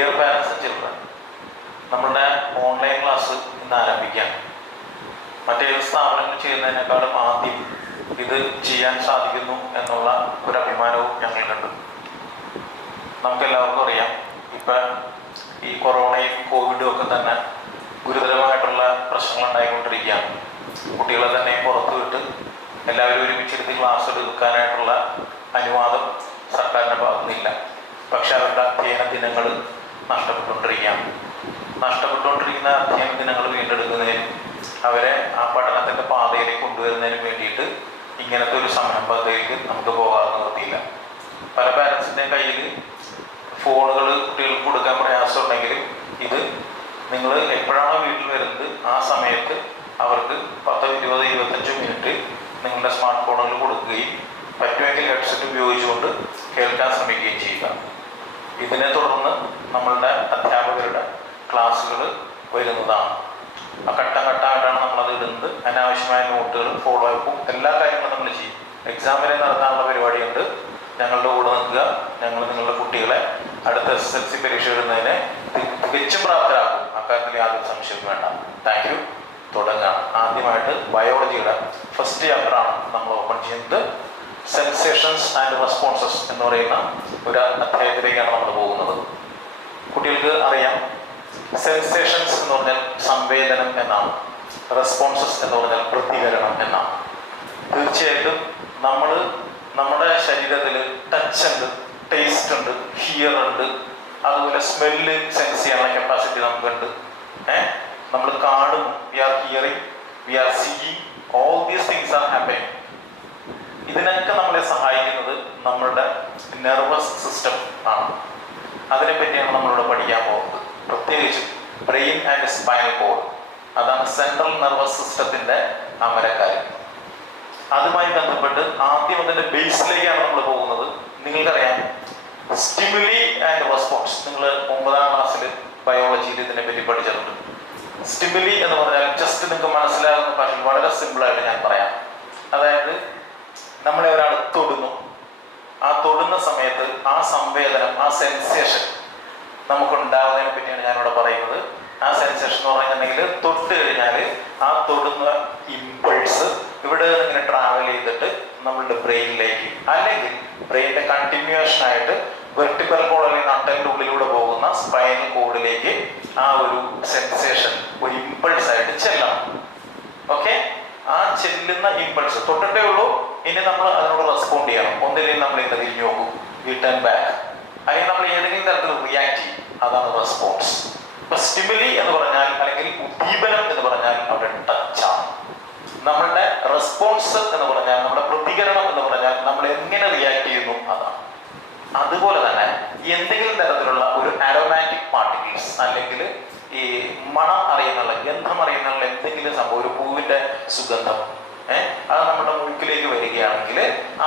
Dear parents and children, നമ്മളുടെ online class ഇന്ന് ആരംഭിക്കുകയാണ്. മറ്റേത് സ്ഥാപനങ്ങൾ ചെയ്യുന്നതിനേക്കാളും ആദ്യം ഇത് ചെയ്യാൻ സാധിക്കുന്നു എന്നുള്ള ഒരു അഭിമാനവും ഞങ്ങൾക്കുണ്ട്. നമുക്കെല്ലാവർക്കും അറിയാം, ഇപ്പം ഈ കൊറോണയും കോവിഡും ഒക്കെ തന്നെ ഗുരുതരമായിട്ടുള്ള പ്രശ്നങ്ങൾ ഉണ്ടായിക്കൊണ്ടിരിക്കുകയാണ്. കുട്ടികളെ തന്നെ പുറത്തു വിട്ട് എല്ലാവരും ഒരുമിച്ചിരുത്തി ക്ലാസ് എടുക്കാനായിട്ടുള്ള അനുവാദം സർക്കാരിൻ്റെ ഭാഗത്തുനിന്നില്ല. പക്ഷെ അവരുടെ അധ്യയന ദിനങ്ങൾ നഷ്ടപ്പെട്ടുകൊണ്ടിരിക്കുന്ന അധ്യയന ദിനങ്ങൾ വീണ്ടെടുക്കുന്നതിനും അവരെ ആ പഠനത്തിൻ്റെ പാതയിലേക്ക് കൊണ്ടുവരുന്നതിനും വേണ്ടിയിട്ട് ഇങ്ങനത്തെ ഒരു സംരംഭത്തിലേക്ക് നമുക്ക് പോകാതെ നിർത്തിയില്ല. പല പാരൻസിൻ്റെയും കയ്യിൽ ഫോണുകൾ കുട്ടികൾക്ക് കൊടുക്കാൻ പ്രയാസമുണ്ടെങ്കിലും ഇത് നിങ്ങൾ എപ്പോഴാണോ വീട്ടിൽ വരുന്നത് ആ സമയത്ത് അവർക്ക് 10, 20, 25 മിനിറ്റ് നിങ്ങളുടെ സ്മാർട്ട് ഫോണുകൾ കൊടുക്കുകയും പറ്റുമെങ്കിൽ ഹെഡ്സെറ്റ് ഉപയോഗിച്ചുകൊണ്ട് കേൾക്കാൻ ശ്രമിക്കുകയും ചെയ്യുക. ഇതിനെ തുടർന്ന് നമ്മളുടെ അധ്യാപകരുടെ ക്ലാസ്സുകൾ വരുന്നതാണ്. ആ ഘട്ടം ഘട്ടമായിട്ടാണ് നമ്മളത് ഇടുന്നത്. അനാവശ്യമായ നോട്ടുകളും ഫോളോ അപ്പും എല്ലാ കാര്യങ്ങളും നമ്മൾ ചെയ്യും. എക്സാം വരെ നടത്താനുള്ള പരിപാടിയുണ്ട്. ഞങ്ങളുടെ കൂടെ നിൽക്കുക. ഞങ്ങൾ നിങ്ങളുടെ കുട്ടികളെ അടുത്ത SSLC പരീക്ഷ എഴുതുന്നതിന് തികച്ചും പ്രാപ്തരാക്കും. അക്കാര്യത്തിൽ യാതൊരു സംശയവും വേണ്ട. Thank you. തുടങ്ങാം. ആദ്യമായിട്ട് ബയോളജിയുടെ ഫസ്റ്റ് ചാപ്റ്ററാണ് നമ്മൾ ഓപ്പൺ ചെയ്യുന്നത്. സെൻസേഷൻസ് ആൻഡ് റെസ്പോൺസസ് എന്ന് പറയുന്ന ഒരു അധ്യായത്തിലേക്കാണ് നമ്മൾ പോകുന്നത്. കുട്ടികൾക്ക് അറിയാം, സെൻസേഷൻസ് എന്ന് പറഞ്ഞാൽ സംവേദനം എന്നാണ്, റെസ്പോൺസസ് എന്ന് പറഞ്ഞാൽ പ്രതികരണം എന്നാണ്. തീർച്ചയായിട്ടും നമ്മുടെ ശരീരത്തിൽ ടച്ച് ഉണ്ട്, ടേസ്റ്റ് ഉണ്ട്, ഹിയർ ഉണ്ട്, അതുപോലെ സ്മെല്ല് സെൻസ് ചെയ്യാനുള്ള കപ്പാസിറ്റി നമുക്കുണ്ട്. നമ്മൾ കാണും, we are hearing, we are seeing, all these things are happening. ഇതിനൊക്കെ നമ്മളെ സഹായിക്കുന്നത് നമ്മളുടെ നെർവസ് സിസ്റ്റം ആണ്. അതിനെപ്പറ്റിയാണ് നമ്മളിവിടെ പഠിക്കാൻ പോകുന്നത്. പ്രത്യേകിച്ച് ബ്രെയിൻ ആൻഡ് സ്പൈനൽ കോഡ്, അതാണ് സെൻട്രൽ നെർവസ് സിസ്റ്റത്തിൻ്റെ അമരക്കാര്യം. അതുമായി ബന്ധപ്പെട്ട് ആദ്യം അതിൻ്റെ ബേസിലേക്കാണ് നമ്മൾ പോകുന്നത്. നിങ്ങൾക്കറിയാം, സ്റ്റിമുലി ആൻഡ് റെസ്പോൺസ്. നിങ്ങൾ 9ാം ക്ലാസ്സിൽ ബയോളജിയിൽ ഇതിനെപ്പറ്റി പഠിച്ചിട്ടുണ്ട്. സ്റ്റിമുലി എന്ന് പറഞ്ഞാൽ ജസ്റ്റ് നിങ്ങൾക്ക് മനസ്സിലാകുന്ന ഭാഷയിൽ വളരെ സിമ്പിളായിട്ട് ഞാൻ പറയാം. അതായത് നമ്മളെ ഒരാൾ തൊടുന്നു, ആ തൊടുന്ന സമയത്ത് ആ സംവേദനം, ആ സെൻസേഷൻ നമുക്കുണ്ടാവുന്നതിനെ പറ്റിയാണ് ഞാനിവിടെ പറയുന്നത്. ആ സെൻസേഷൻ എന്ന് പറഞ്ഞിട്ടുണ്ടെങ്കിൽ തൊട്ട് കഴിഞ്ഞാൽ ആ തൊടുന്ന ഇമ്പൾസ് ഇവിടെ ഇങ്ങനെ ട്രാവൽ ചെയ്തിട്ട് നമ്മളുടെ ബ്രെയിനിലേക്ക്, അല്ലെങ്കിൽ ബ്രെയിനിന്റെ കണ്ടിന്യൂവേഷൻ ആയിട്ട് വെർട്ടിബൽ കോളനി നട്ടലിൻ്റെ ഉള്ളിലൂടെ പോകുന്ന സ്പൈനൽ കോഡിലേക്ക് ആ ഒരു സെൻസേഷൻ ഒരു ഇമ്പൾസ് ആയിട്ട് ചെല്ലണം. ഓക്കെ, ആ ചെല്ലുന്ന ഇമ്പൾസ് തൊട്ടിട്ടേ ഉള്ളൂ. ഇനി നമ്മൾ അതിനോട് റെസ്പോണ്ട് ചെയ്യണം. ഒന്നില്ലെങ്കിൽ നമ്മൾ ഇങ്ങനെ തിരിഞ്ഞു നോക്കും, റിട്ടേൺ ബാക്ക്, അല്ലെങ്കിൽ നമ്മൾ ഏതെങ്കിലും തരത്തിൽ റിയാക്ട് ചെയ്യും. അതാണ് റെസ്പോൺസ്. ഇപ്പൊ സ്റ്റിമുലി എന്ന് പറഞ്ഞാൽ, അല്ലെങ്കിൽ ഉദ്ദീപനം എന്ന് പറഞ്ഞാൽ അവിടെ ടച്ചാണ്. നമ്മളുടെ റെസ്പോൺസ് എന്ന് പറഞ്ഞാൽ, നമ്മുടെ പ്രതികരണം എന്ന് പറഞ്ഞാൽ നമ്മൾ എങ്ങനെ റിയാക്ട് ചെയ്യുന്നു അതാണ്. അതുപോലെ തന്നെ എന്തെങ്കിലും തരത്തിലുള്ള ഒരു അരോമാറ്റിക് പാർട്ടിക്കിൾസ്, അല്ലെങ്കിൽ ഈ മണം അറിയുന്നുള്ള, ഗന്ധം അറിയുന്നുള്ള എന്തെങ്കിലും സംഭവം, ഒരു പൂവിന്റെ സുഗന്ധം, അത് നമ്മുടെ മൂക്കിലേക്ക് വരികയാണെങ്കിൽ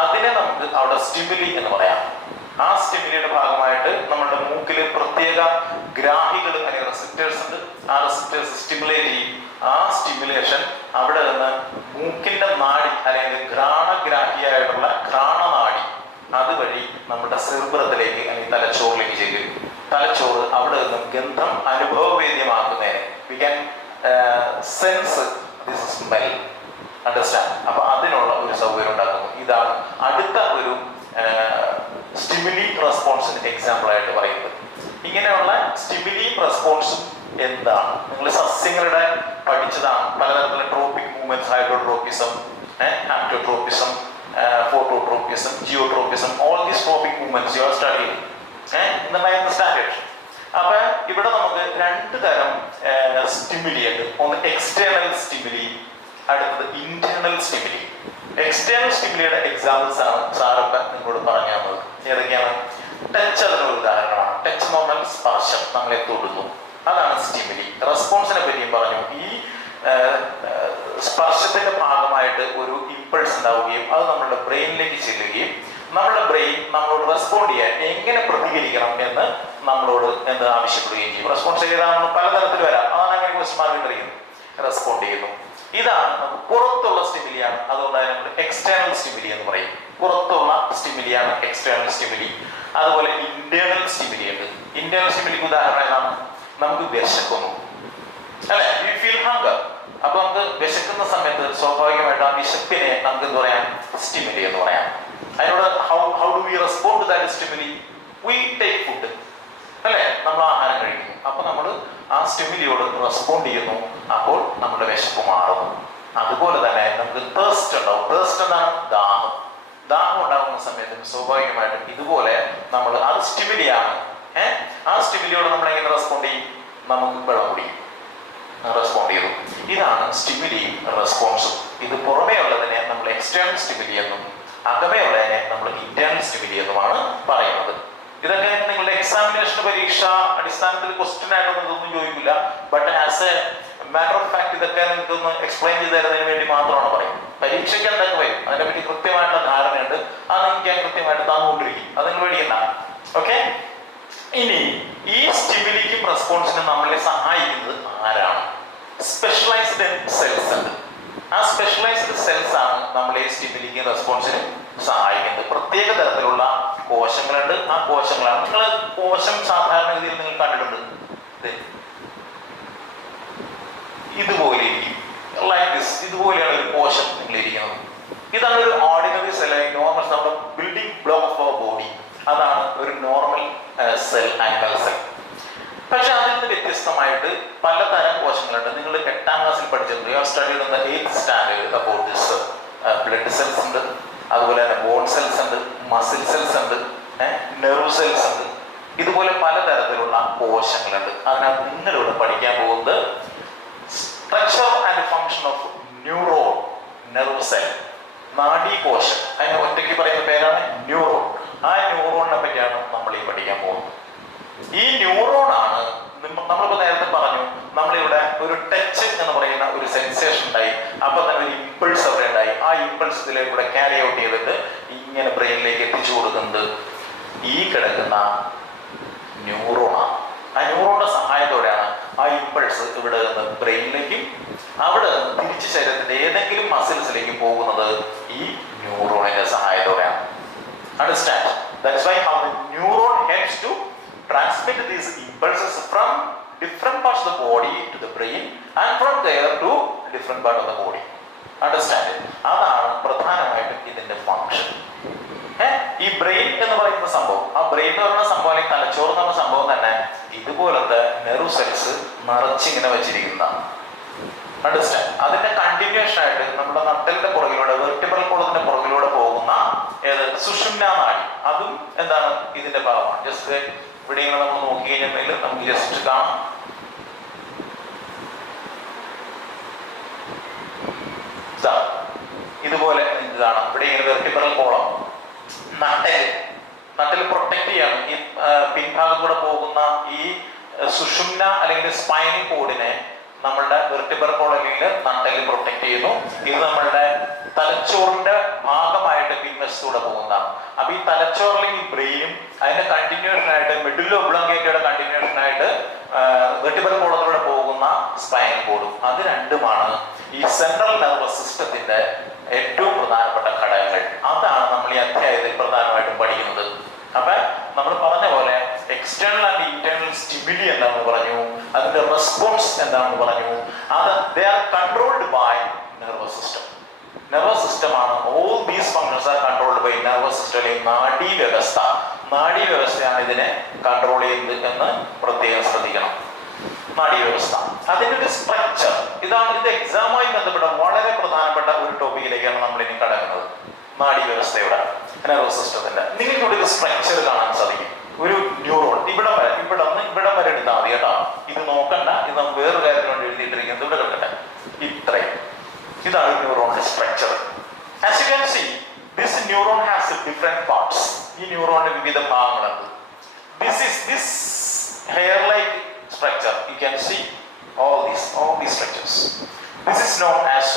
അതിനെ നമുക്ക് അവിടെ സ്റ്റിമുലി എന്ന് പറയാം. ആ സ്റ്റിമുലിയുടെ ഭാഗമായിട്ട് നമ്മുടെ മൂക്കിൽ പ്രത്യേക ഗ്രാഹികൾ അല്ലെങ്കിൽ റെസിപ്റ്റേഴ്സ് ഉണ്ട്. ആ റെസിപ്റ്റേഴ്സ് സ്റ്റിമുലേറ്റ് ചെയ്യും. ആ സ്റ്റിമുലേഷൻ അവിടെ നിന്ന് മൂക്കിന്റെ നാടി, അല്ലെങ്കിൽ ഘ്രാണഗ്രാഹിയായിട്ടുള്ള ഘ്രാണനാടി, അതുവഴി നമ്മുടെ സെർബ്രത്തിലേക്ക് അല്ലെങ്കിൽ തലച്ചോറിലേക്ക് ചെല്ലും. തലച്ചോറ് അവിടെ നിന്ന് ഗന്ധം അനുഭവവേദ്യമാക്കുന്നതിന് we can sense this smell, understand. അപ്പൊ അതിനുള്ള ഒരു സൗകര്യം ഉണ്ടാക്കുന്നു. ഇതാണ് അടുത്ത ഒരു സ്റ്റിമുലി റെസ്പോൺസിന് എക്സാമ്പിൾ ആയിട്ട് പറയുന്നത്. ഇങ്ങനെയുള്ള സ്റ്റിമുലി റെസ്പോൺസും എന്താണ് നിങ്ങൾ സസ്യങ്ങളുടെ പഠിച്ചതാണ്. പലതരത്തിലുള്ള ട്രോപ്പിക് മൂവ്മെന്റ്സ്, ഹൈഡ്രോട്രോപ്പിസം, ആക്ടോട്രോപ്പിസം, phototropism, geotropism, all these tropic movements you are studying in the 9th standard. അപ്പൊ ഇവിടെ നമുക്ക് 2 തരം സ്റ്റിമുലി ഉണ്ട്. ഒന്ന് എക്സ്റ്റേണൽ സ്റ്റിമുലി, അടുത്തത് ഇന്റേണൽ സ്റ്റിമുലി. എക്സ്റ്റേണൽ സ്റ്റിമുലിയുടെ എക്സാമ്പിൾസ് ആണ് സാറൊക്കെ നിങ്ങളോട് പറഞ്ഞു തന്നത്. ഏതൊക്കെയാണ്? ടച്ച് അതിനൊരു ഉദാഹരണമാണ്. ടച്ച് എന്ന് പറഞ്ഞാൽ സ്പർശം, നമ്മളെ തൊടുന്നു, അതാണ് സ്റ്റിമുലി. റെസ്പോൺസിനെ പറ്റിയും പറഞ്ഞു. ഈ സ്പർശത്തിന്റെ ഭാഗമായിട്ട് ഒരു ഇമ്പൾസ് ഉണ്ടാവുകയും അത് നമ്മുടെ ബ്രെയിനിലേക്ക് ചെല്ലുകയും നമ്മുടെ ബ്രെയിൻ നമ്മളോട് റെസ്പോണ്ട് ചെയ്യാൻ, എങ്ങനെ പ്രതികരിക്കണം എന്ന് നമ്മളോട് ആവശ്യപ്പെടുകയും ചെയ്യും. റെസ്പോൺസ് ചെയ്താണെന്ന് പലതരത്തിൽ വരാം. അതാണ് അങ്ങനെ ക്വസ്റ്റ്യൻ മാർക്ക് ഇട്ടിരിക്കുന്നത്. റെസ്പോണ്ട് ചെയ്യുന്നു. ഇതാണ് പുറത്തുള്ള സ്റ്റിമുലിയാണ്. അതുകൊണ്ടാണ് നമ്മൾ എക്സ്റ്റേണൽ സ്റ്റിമുലി എന്ന് പറയും. പുറത്തുള്ള സ്റ്റിമുലിയാണ് എക്സ്റ്റേണൽ സ്റ്റിമുലി. അതുപോലെ ഇന്റേണൽ സ്റ്റിമുലി ഉണ്ട്. ഇന്റേണൽ സ്റ്റിമുലിക്ക് ഉദാഹരണം ഏതാണ്? നമുക്ക് വിശക്കുന്നു അല്ലെ, യു ഫീൽ ഹങ്കർ. അപ്പൊ നമുക്ക് വിശക്കുന്ന സമയത്ത് സ്വാഭാവികമായിട്ട് ആ വിശപ്പിനെ നമുക്ക് എന്ത് പറയാം? സ്റ്റിമുലി എന്ന് പറയാം. അതിനോട് how do we respond to that stimuli? We take food അല്ലെ, നമ്മൾ ആഹാരം കഴിക്കുന്നു. അപ്പൊ നമ്മൾ ആ സ്റ്റിമുലിയോട് റെസ്പോണ്ട് ചെയ്യുന്നു. അപ്പോൾ നമ്മുടെ വിശപ്പ് മാറുന്നു. അതുപോലെ തന്നെ നമുക്ക് തേഴ്സ്റ്റ് ഉണ്ടാവും. തേഴ്സ്റ്റ് എന്താണ്? ദാഹം. ദാഹം ഉണ്ടാകുന്ന സമയത്ത് സ്വാഭാവികമായിട്ടും ഇതുപോലെ നമ്മൾ അത് സ്റ്റിമുലിയാണ്. ആ സ്റ്റിമുലിയോട് നമ്മൾ എങ്ങനെ റെസ്പോണ്ട് ചെയ്യും? നമുക്ക് വെള്ളം കുടിക്കും, റെസ്പോണ്ട് ചെയ്തു. ഇതാണ് സ്റ്റിമുലി റെസ്പോൺസും. ഇത് പുറമേ ഉള്ളതിനെ നമ്മൾ എക്സ്റ്റേണൽ സ്റ്റിമുലി എന്നും അകമേ ഉള്ളതിനെ നമ്മൾ ഇന്റേണൽ സ്റ്റിമുലി എന്നുമാണ് പറയുന്നത്. ഇതൊക്കെ നിങ്ങളുടെ എക്സാമിനേഷൻ പരീക്ഷ അടിസ്ഥാനത്തിൽ ക്വസ്റ്റ്യൻ ആയിട്ടൊന്നും ഇതൊന്നും ചോദിക്കില്ല. But as A matter of fact ഇതൊക്കെ നിങ്ങൾക്ക് ഒന്ന് എക്സ്പ്ലെയിൻ ചെയ്ത് തരുന്നതിന് വേണ്ടി മാത്രമാണ് പറയും. പരീക്ഷയ്ക്ക് എന്തൊക്കെ വരും അതിനെപ്പറ്റി കൃത്യമായിട്ടുള്ള ധാരണയുണ്ട്. അത് നിങ്ങൾക്ക് ഞാൻ കൃത്യമായിട്ട് തന്നുകൊണ്ടിരിക്കും. അതിന് പേടിയല്ല. ഓക്കെ. ഇനി ഈ സ്റ്റിമുലിക്കും റെസ്പോൺസിനും നമ്മളെ സഹായിക്കുന്നത് ആരാണ്? സ്പെഷ്യലൈസ്ഡ് സെൽസ് ഉണ്ട്. ആ സ്പെഷ്യലൈസ്ഡ് സെൽസ് ആണ് നമ്മളെ സ്റ്റിമുലിക്കും റെസ്പോൺസിനും സഹായിക്കുന്നത്. പ്രത്യേക തരത്തിലുള്ള കോശങ്ങളുണ്ട്. ആ കോശങ്ങളാണ്, നിങ്ങൾ കോശം സാധാരണഗതിയിൽ നിങ്ങൾ കണ്ടിട്ടുണ്ട്, ഇതുപോലെ ഇരിക്കും, ലൈക്ക് ദിസ്. ഇതുപോലെയാണ് ഒരു കോശം നിങ്ങൾ ഇരിക്കുന്നത്. ഇതാണ് ഒരു ഓർഡിനറി സെൽ, നോർമൽ നമ്മുടെ building block of our body. അതാണ് ഒരു നോർമൽ സെൽ, ആനിമൽ സെൽ. പക്ഷെ അതിൽ നിന്ന് വ്യത്യസ്തമായിട്ട് പലതരം കോശങ്ങളുണ്ട്. നിങ്ങൾ 8ാം ക്ലാസ്സിൽ പഠിച്ചിട്ടുണ്ട്. You have studied in the 8th standard about this. Blood cells ഉണ്ട്, അതുപോലെ തന്നെ ബോൺ സെൽസ് ഉണ്ട്, മസിൽ സെൽസ് ഉണ്ട്, നെർവ് സെൽസ് ഉണ്ട്. ഇതുപോലെ പലതരത്തിലുള്ള കോശങ്ങളുണ്ട്. അതിനകത്ത് നിങ്ങളിവിടെ പഠിക്കാൻ പോകുന്നത് structure and function of neuron, nerve cell, നാഡീകോശം. അതിന് ഒറ്റയ്ക്ക് പറയുന്ന പേരാണ് ന്യൂറോൺ. ആ ന്യൂറോണിനെ പറ്റിയാണ് നമ്മൾ ഈ പഠിക്കാൻ പോകുന്നത്. ഈ ന്യൂറോൺ ആണ് നമ്മളിപ്പോ നേരത്തെ പറഞ്ഞു, നമ്മളിവിടെ ഒരു ടച്ച് എന്ന് പറയുന്ന ഒരു സെൻസേഷൻ ഉണ്ടായി. അപ്പൊ തന്നെ ഒരു ഇമ്പൾസ് അവിടെ ഉണ്ടായി. ആ ഇമ്പൾസ് ഇതിലേക്കൂടെ ക്യാരി ഔട്ട് ചെയ്തിട്ട് ഇങ്ങനെ ബ്രെയിനിലേക്ക് എത്തിച്ചു കൊടുക്കുന്നത് ഈ കിടക്കുന്ന ന്യൂറോണാണ്. ആ ന്യൂറോണിന്റെ സഹായത്തോടെയാണ് ആ ഇമ്പൾസ് ഇവിടെ നിന്ന് ബ്രെയിനിലേക്കും അവിടെ നിന്ന് തിരിച്ച് ശരീരത്തിന്റെ ഏതെങ്കിലും മസിൽസിലേക്ക് പോകുന്നത് ഈ ന്യൂറോണിന്റെ സഹായത്തോടെയാണ്. Understand? That's why how the neuron helps to transmit these impulses from different parts of the body to the brain and from there to different part of the body. Understand? അതാണ് പ്രധാനമായിട്ടും ഇതിന്റെ ഫങ്ഷൻ. ഈ brain എന്ന് പറയുന്ന സംഭവം, ആ brain എന്ന് പറയുന്ന സംഭവം അല്ലെങ്കിൽ തലച്ചോറ് എന്ന് പറയുന്ന സംഭവം തന്നെ ഇതുപോലത്തെ നെർവ് സെൽസ് നിറച്ചിങ്ങനെ വെച്ചിരിക്കുന്നതാണ്. അണ്ടർസ്റ്റാൻഡ്? അതിന്റെ കണ്ടിന്യൂഷൻ ആയിട്ട് നമ്മുടെ നട്ടലിന്റെ പുറകിലൂടെ, വെർട്ടിബ്രൽ കോളത്തിന്റെ പുറകിലൂടെ പോകുന്ന സുഷുമ്നാ നാഡി, അതും എന്താണ് ഇതിന്റെ ഭാഗമാണ്. ജസ്റ്റ് ഇവിടെ ഇങ്ങനെ നമ്മൾ നോക്കി കഴിഞ്ഞാൽ നമുക്ക് ജസ്റ്റ് കാണാം. ഇതുപോലെ നിങ്ങൾക്ക് കാണാം. ഇവിടെ ഇങ്ങനെ വെർട്ടിബ്രൽ കോളം, നട്ടല് പ്രൊട്ടക്ട് ചെയ്യാണ്. ഈ പിൻഭാഗത്തൂടെ പോകുന്ന ഈ സുഷുമ്ന അല്ലെങ്കിൽ സ്പൈനൽ കോഡിനെ നമ്മളുടെ വെർട്ടിബ്രൽ കോളം അല്ലെങ്കിൽ നട്ടല് പ്രൊട്ടക്ട് ചെയ്യുന്നു. ഇത് നമ്മളുടെ തലച്ചോറിന്റെ ഭാഗമായിട്ട് പിൻവശത്തൂടെ പോകുന്നതാണ്. അപ്പൊ ഈ തലച്ചോറ് അല്ലെങ്കിൽ ബ്രെയിനും അതിന്റെ കണ്ടിന്യൂഷൻ ആയിട്ട് മെഡുല്ല ഒബ്ലോങ്കേറ്റയുടെ കണ്ടിന്യൂഷൻ ആയിട്ട് വെർട്ടിബ്രൽ കോളത്തിലൂടെ പോകുന്ന സ്പൈനൽ കോഡും, അത് രണ്ടുമാണ് ഈ സെൻട്രൽ നെർവസ് സിസ്റ്റത്തിന്റെ ഏറ്റവും പ്രധാനപ്പെട്ട ഘടകങ്ങൾ. അതാണ് നമ്മൾ ഈ അധ്യായത്തിൽ പ്രധാനമായിട്ടും പഠിക്കുന്നത്. അപ്പൊ നമ്മൾ പറഞ്ഞ പോലെ എക്സ്റ്റേണൽ ആൻഡ് ഇന്റേണൽ സ്റ്റിമുലി എന്താണെന്ന് പറഞ്ഞു, അതിന്റെ റെസ്പോൺസ് എന്താണെന്ന് പറഞ്ഞു. അത് they are controlled by nervous system. Nervous സിസ്റ്റമാണ്. All these functions are controlled by nervous system അല്ലെങ്കിൽ നാഡീവ്യവസ്ഥ. നാഡീവ്യവസ്ഥയാണ് ഇതിനെ കൺട്രോൾ ചെയ്യുന്നത് എന്ന് പ്രത്യേകം ശ്രദ്ധിക്കണം. നാഡീവ്യവസ്ഥ, അതിന്റെ ഒരു സ്ട്രക്ചർ, ഇതാണ് ഇത് എക്സാമുമായി ബന്ധപ്പെട്ട വളരെ പ്രധാനപ്പെട്ട ഒരു ടോപ്പിക്കിലേക്കാണ് നമ്മൾ ഇനി കടക്കുന്നത്. നാഡീവ്യവസ്ഥയുടെ നെർവസ് സിസ്റ്റത്തിന്റെ നിങ്ങൾക്ക് ഇവിടെ ഒരു സ്ട്രക്ചർ കാണാൻ സാധിക്കും. ഒരു ന്യൂറോൺ ഇവിടം വരെ എടുത്താൽ മതി കേട്ടോ. ഇത് നോക്കണ്ട, ഇത് നമുക്ക് വേറൊരു കാര്യത്തിനോട് എഴുതിയിട്ടിരിക്കുന്നത്. ഇവിടെ കിടക്കട്ടെ. ഇത്രയും ഇതാണ് ന്യൂറോണിന്റെ structure. As you can see, this neuron has different parts. ഈ ന്യൂറോണിന് വിവിധ ഭാഗങ്ങളുണ്ട്. This hair like structure, you can see all these structures. This is known as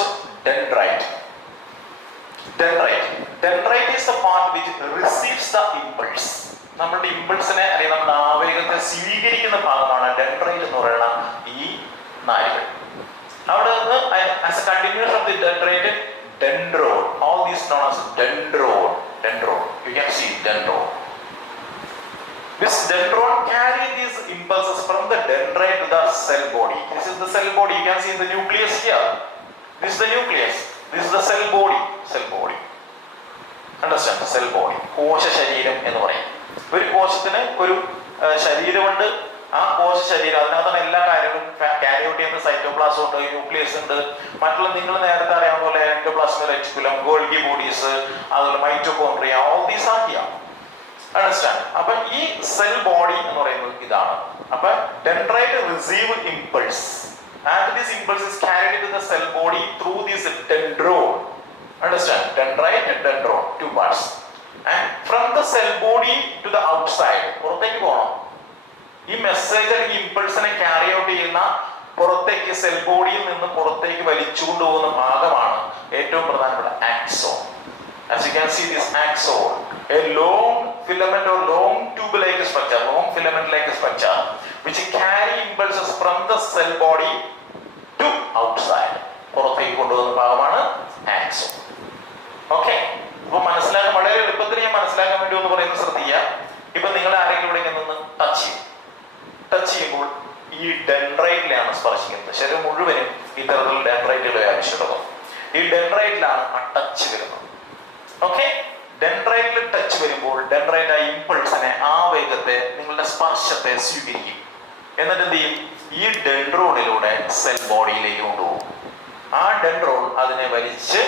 dendrite. Dendrite is the part which receives the impulse. നമ്മുടെ ഇമ്പൾസിനെ അല്ലെങ്കിൽ നമ്മുടെ ആവേഗത്തെ സ്വീകരിക്കുന്ന ഭാഗമാണ് dendrite എന്ന് പറയുന്ന ഈ നാരുകൾ. അവിടെ നിന്ന് as a continuation of the dendrite, dendron, all these known as dendron. Dendron. You can see dendron. This dendron carry these impulses from the dendrite to the cell body. This is the cell body. You can see the nucleus here. This is the nucleus. This is the cell body. Cell body. Understand? Cell body. കോശ ശരീരം എന്ന് പറയും. ഒരു കോശത്തിന് ഒരു ശരീരമുണ്ട്. ആ കോശ ശരീരം അതിനകത്താണ് എല്ലാ കാര്യങ്ങളും ക്യാരി ഔട്ട് ചെയ്യുന്ന സൈറ്റോപ്ലാസം ഉണ്ട്, ന്യൂക്ലിയസ് ഉണ്ട്, മറ്റുള്ള നിങ്ങൾ നേരത്തെ അറിയാവുന്ന പോലെ എൻഡോപ്ലാസ്മിക് റെറ്റിക്കുലം, ഗോൾഗി ബോഡീസ്, അതുപോലെ mitochondria, all these are here. Understand? അപ്പൊ ഈ സെൽ ബോഡി എന്ന് പറയുന്നത് ഇതാണ്. അപ്പൊ dendrite receive impulse and this impulse is carried to the cell body through this dendron. Understand? Dendrite, dendron, two parts. And from the cell body to the outside, പുറത്തേക്ക് പോകണം. ഈ message അല്ലെങ്കിൽ ഇമ്പൾസിനെ carry out ചെയ്യുന്ന പുറത്തേക്ക് cell ബോഡിയിൽ നിന്ന് പുറത്തേക്ക് വലിച്ചുകൊണ്ട് പോകുന്ന ഭാഗമാണ് ഏറ്റവും പ്രധാനപ്പെട്ട axon. As you can see, this axon, a long filament or long tube-like structure, long filament-like structure, which carry impulses from the cell body to outside. പുറത്തേക്ക് കൊണ്ടുപോകുന്ന ഭാഗമാണ് ആക്സോൺ. ഓക്കെ, അപ്പൊ മനസ്സിലാക്കാൻ വളരെ എളുപ്പത്തിൽ ഞാൻ മനസ്സിലാക്കാൻ വേണ്ടി ഒന്ന് പറയുന്നത് ശ്രദ്ധിക്കുക. ഇപ്പൊ നിങ്ങൾ ആരെങ്കിലും ഇവിടെ നിന്ന് ടച്ച് ചെയ്യുമ്പോൾ ഈ ഡെൻഡ്രൈറ്റിലാണ് സ്പർശിക്കുന്നത്. ശരീരം മുഴുവനും ഇത്തരത്തിൽ ഡെൻഡ്രൈറ്റുകളെ ആവശ്യമുള്ളത്. ഈ ഡെൻഡ്രൈറ്റിലാണ് ആ ടച്ച് വരുന്നത്. ഓക്കെ, ഡെൻഡ്രൈറ്റിൽ ടച്ച് വരുമ്പോൾ ഡെൻഡ്രൈറ്റ് ആ ഇമ്പൾസിനെ, ആ വേഗത്തെ, നിങ്ങളുടെ സ്പർശത്തെ സ്വീകരിക്കും. എന്നിട്ട് എന്ത് ചെയ്യും? ഈ ഡെൻഡ്രോണിലൂടെ സെൽ ബോഡിയിലേക്ക് കൊണ്ടുപോകും. ആ ഡെൻഡ്രോൺ അതിനെ വലിച്ച്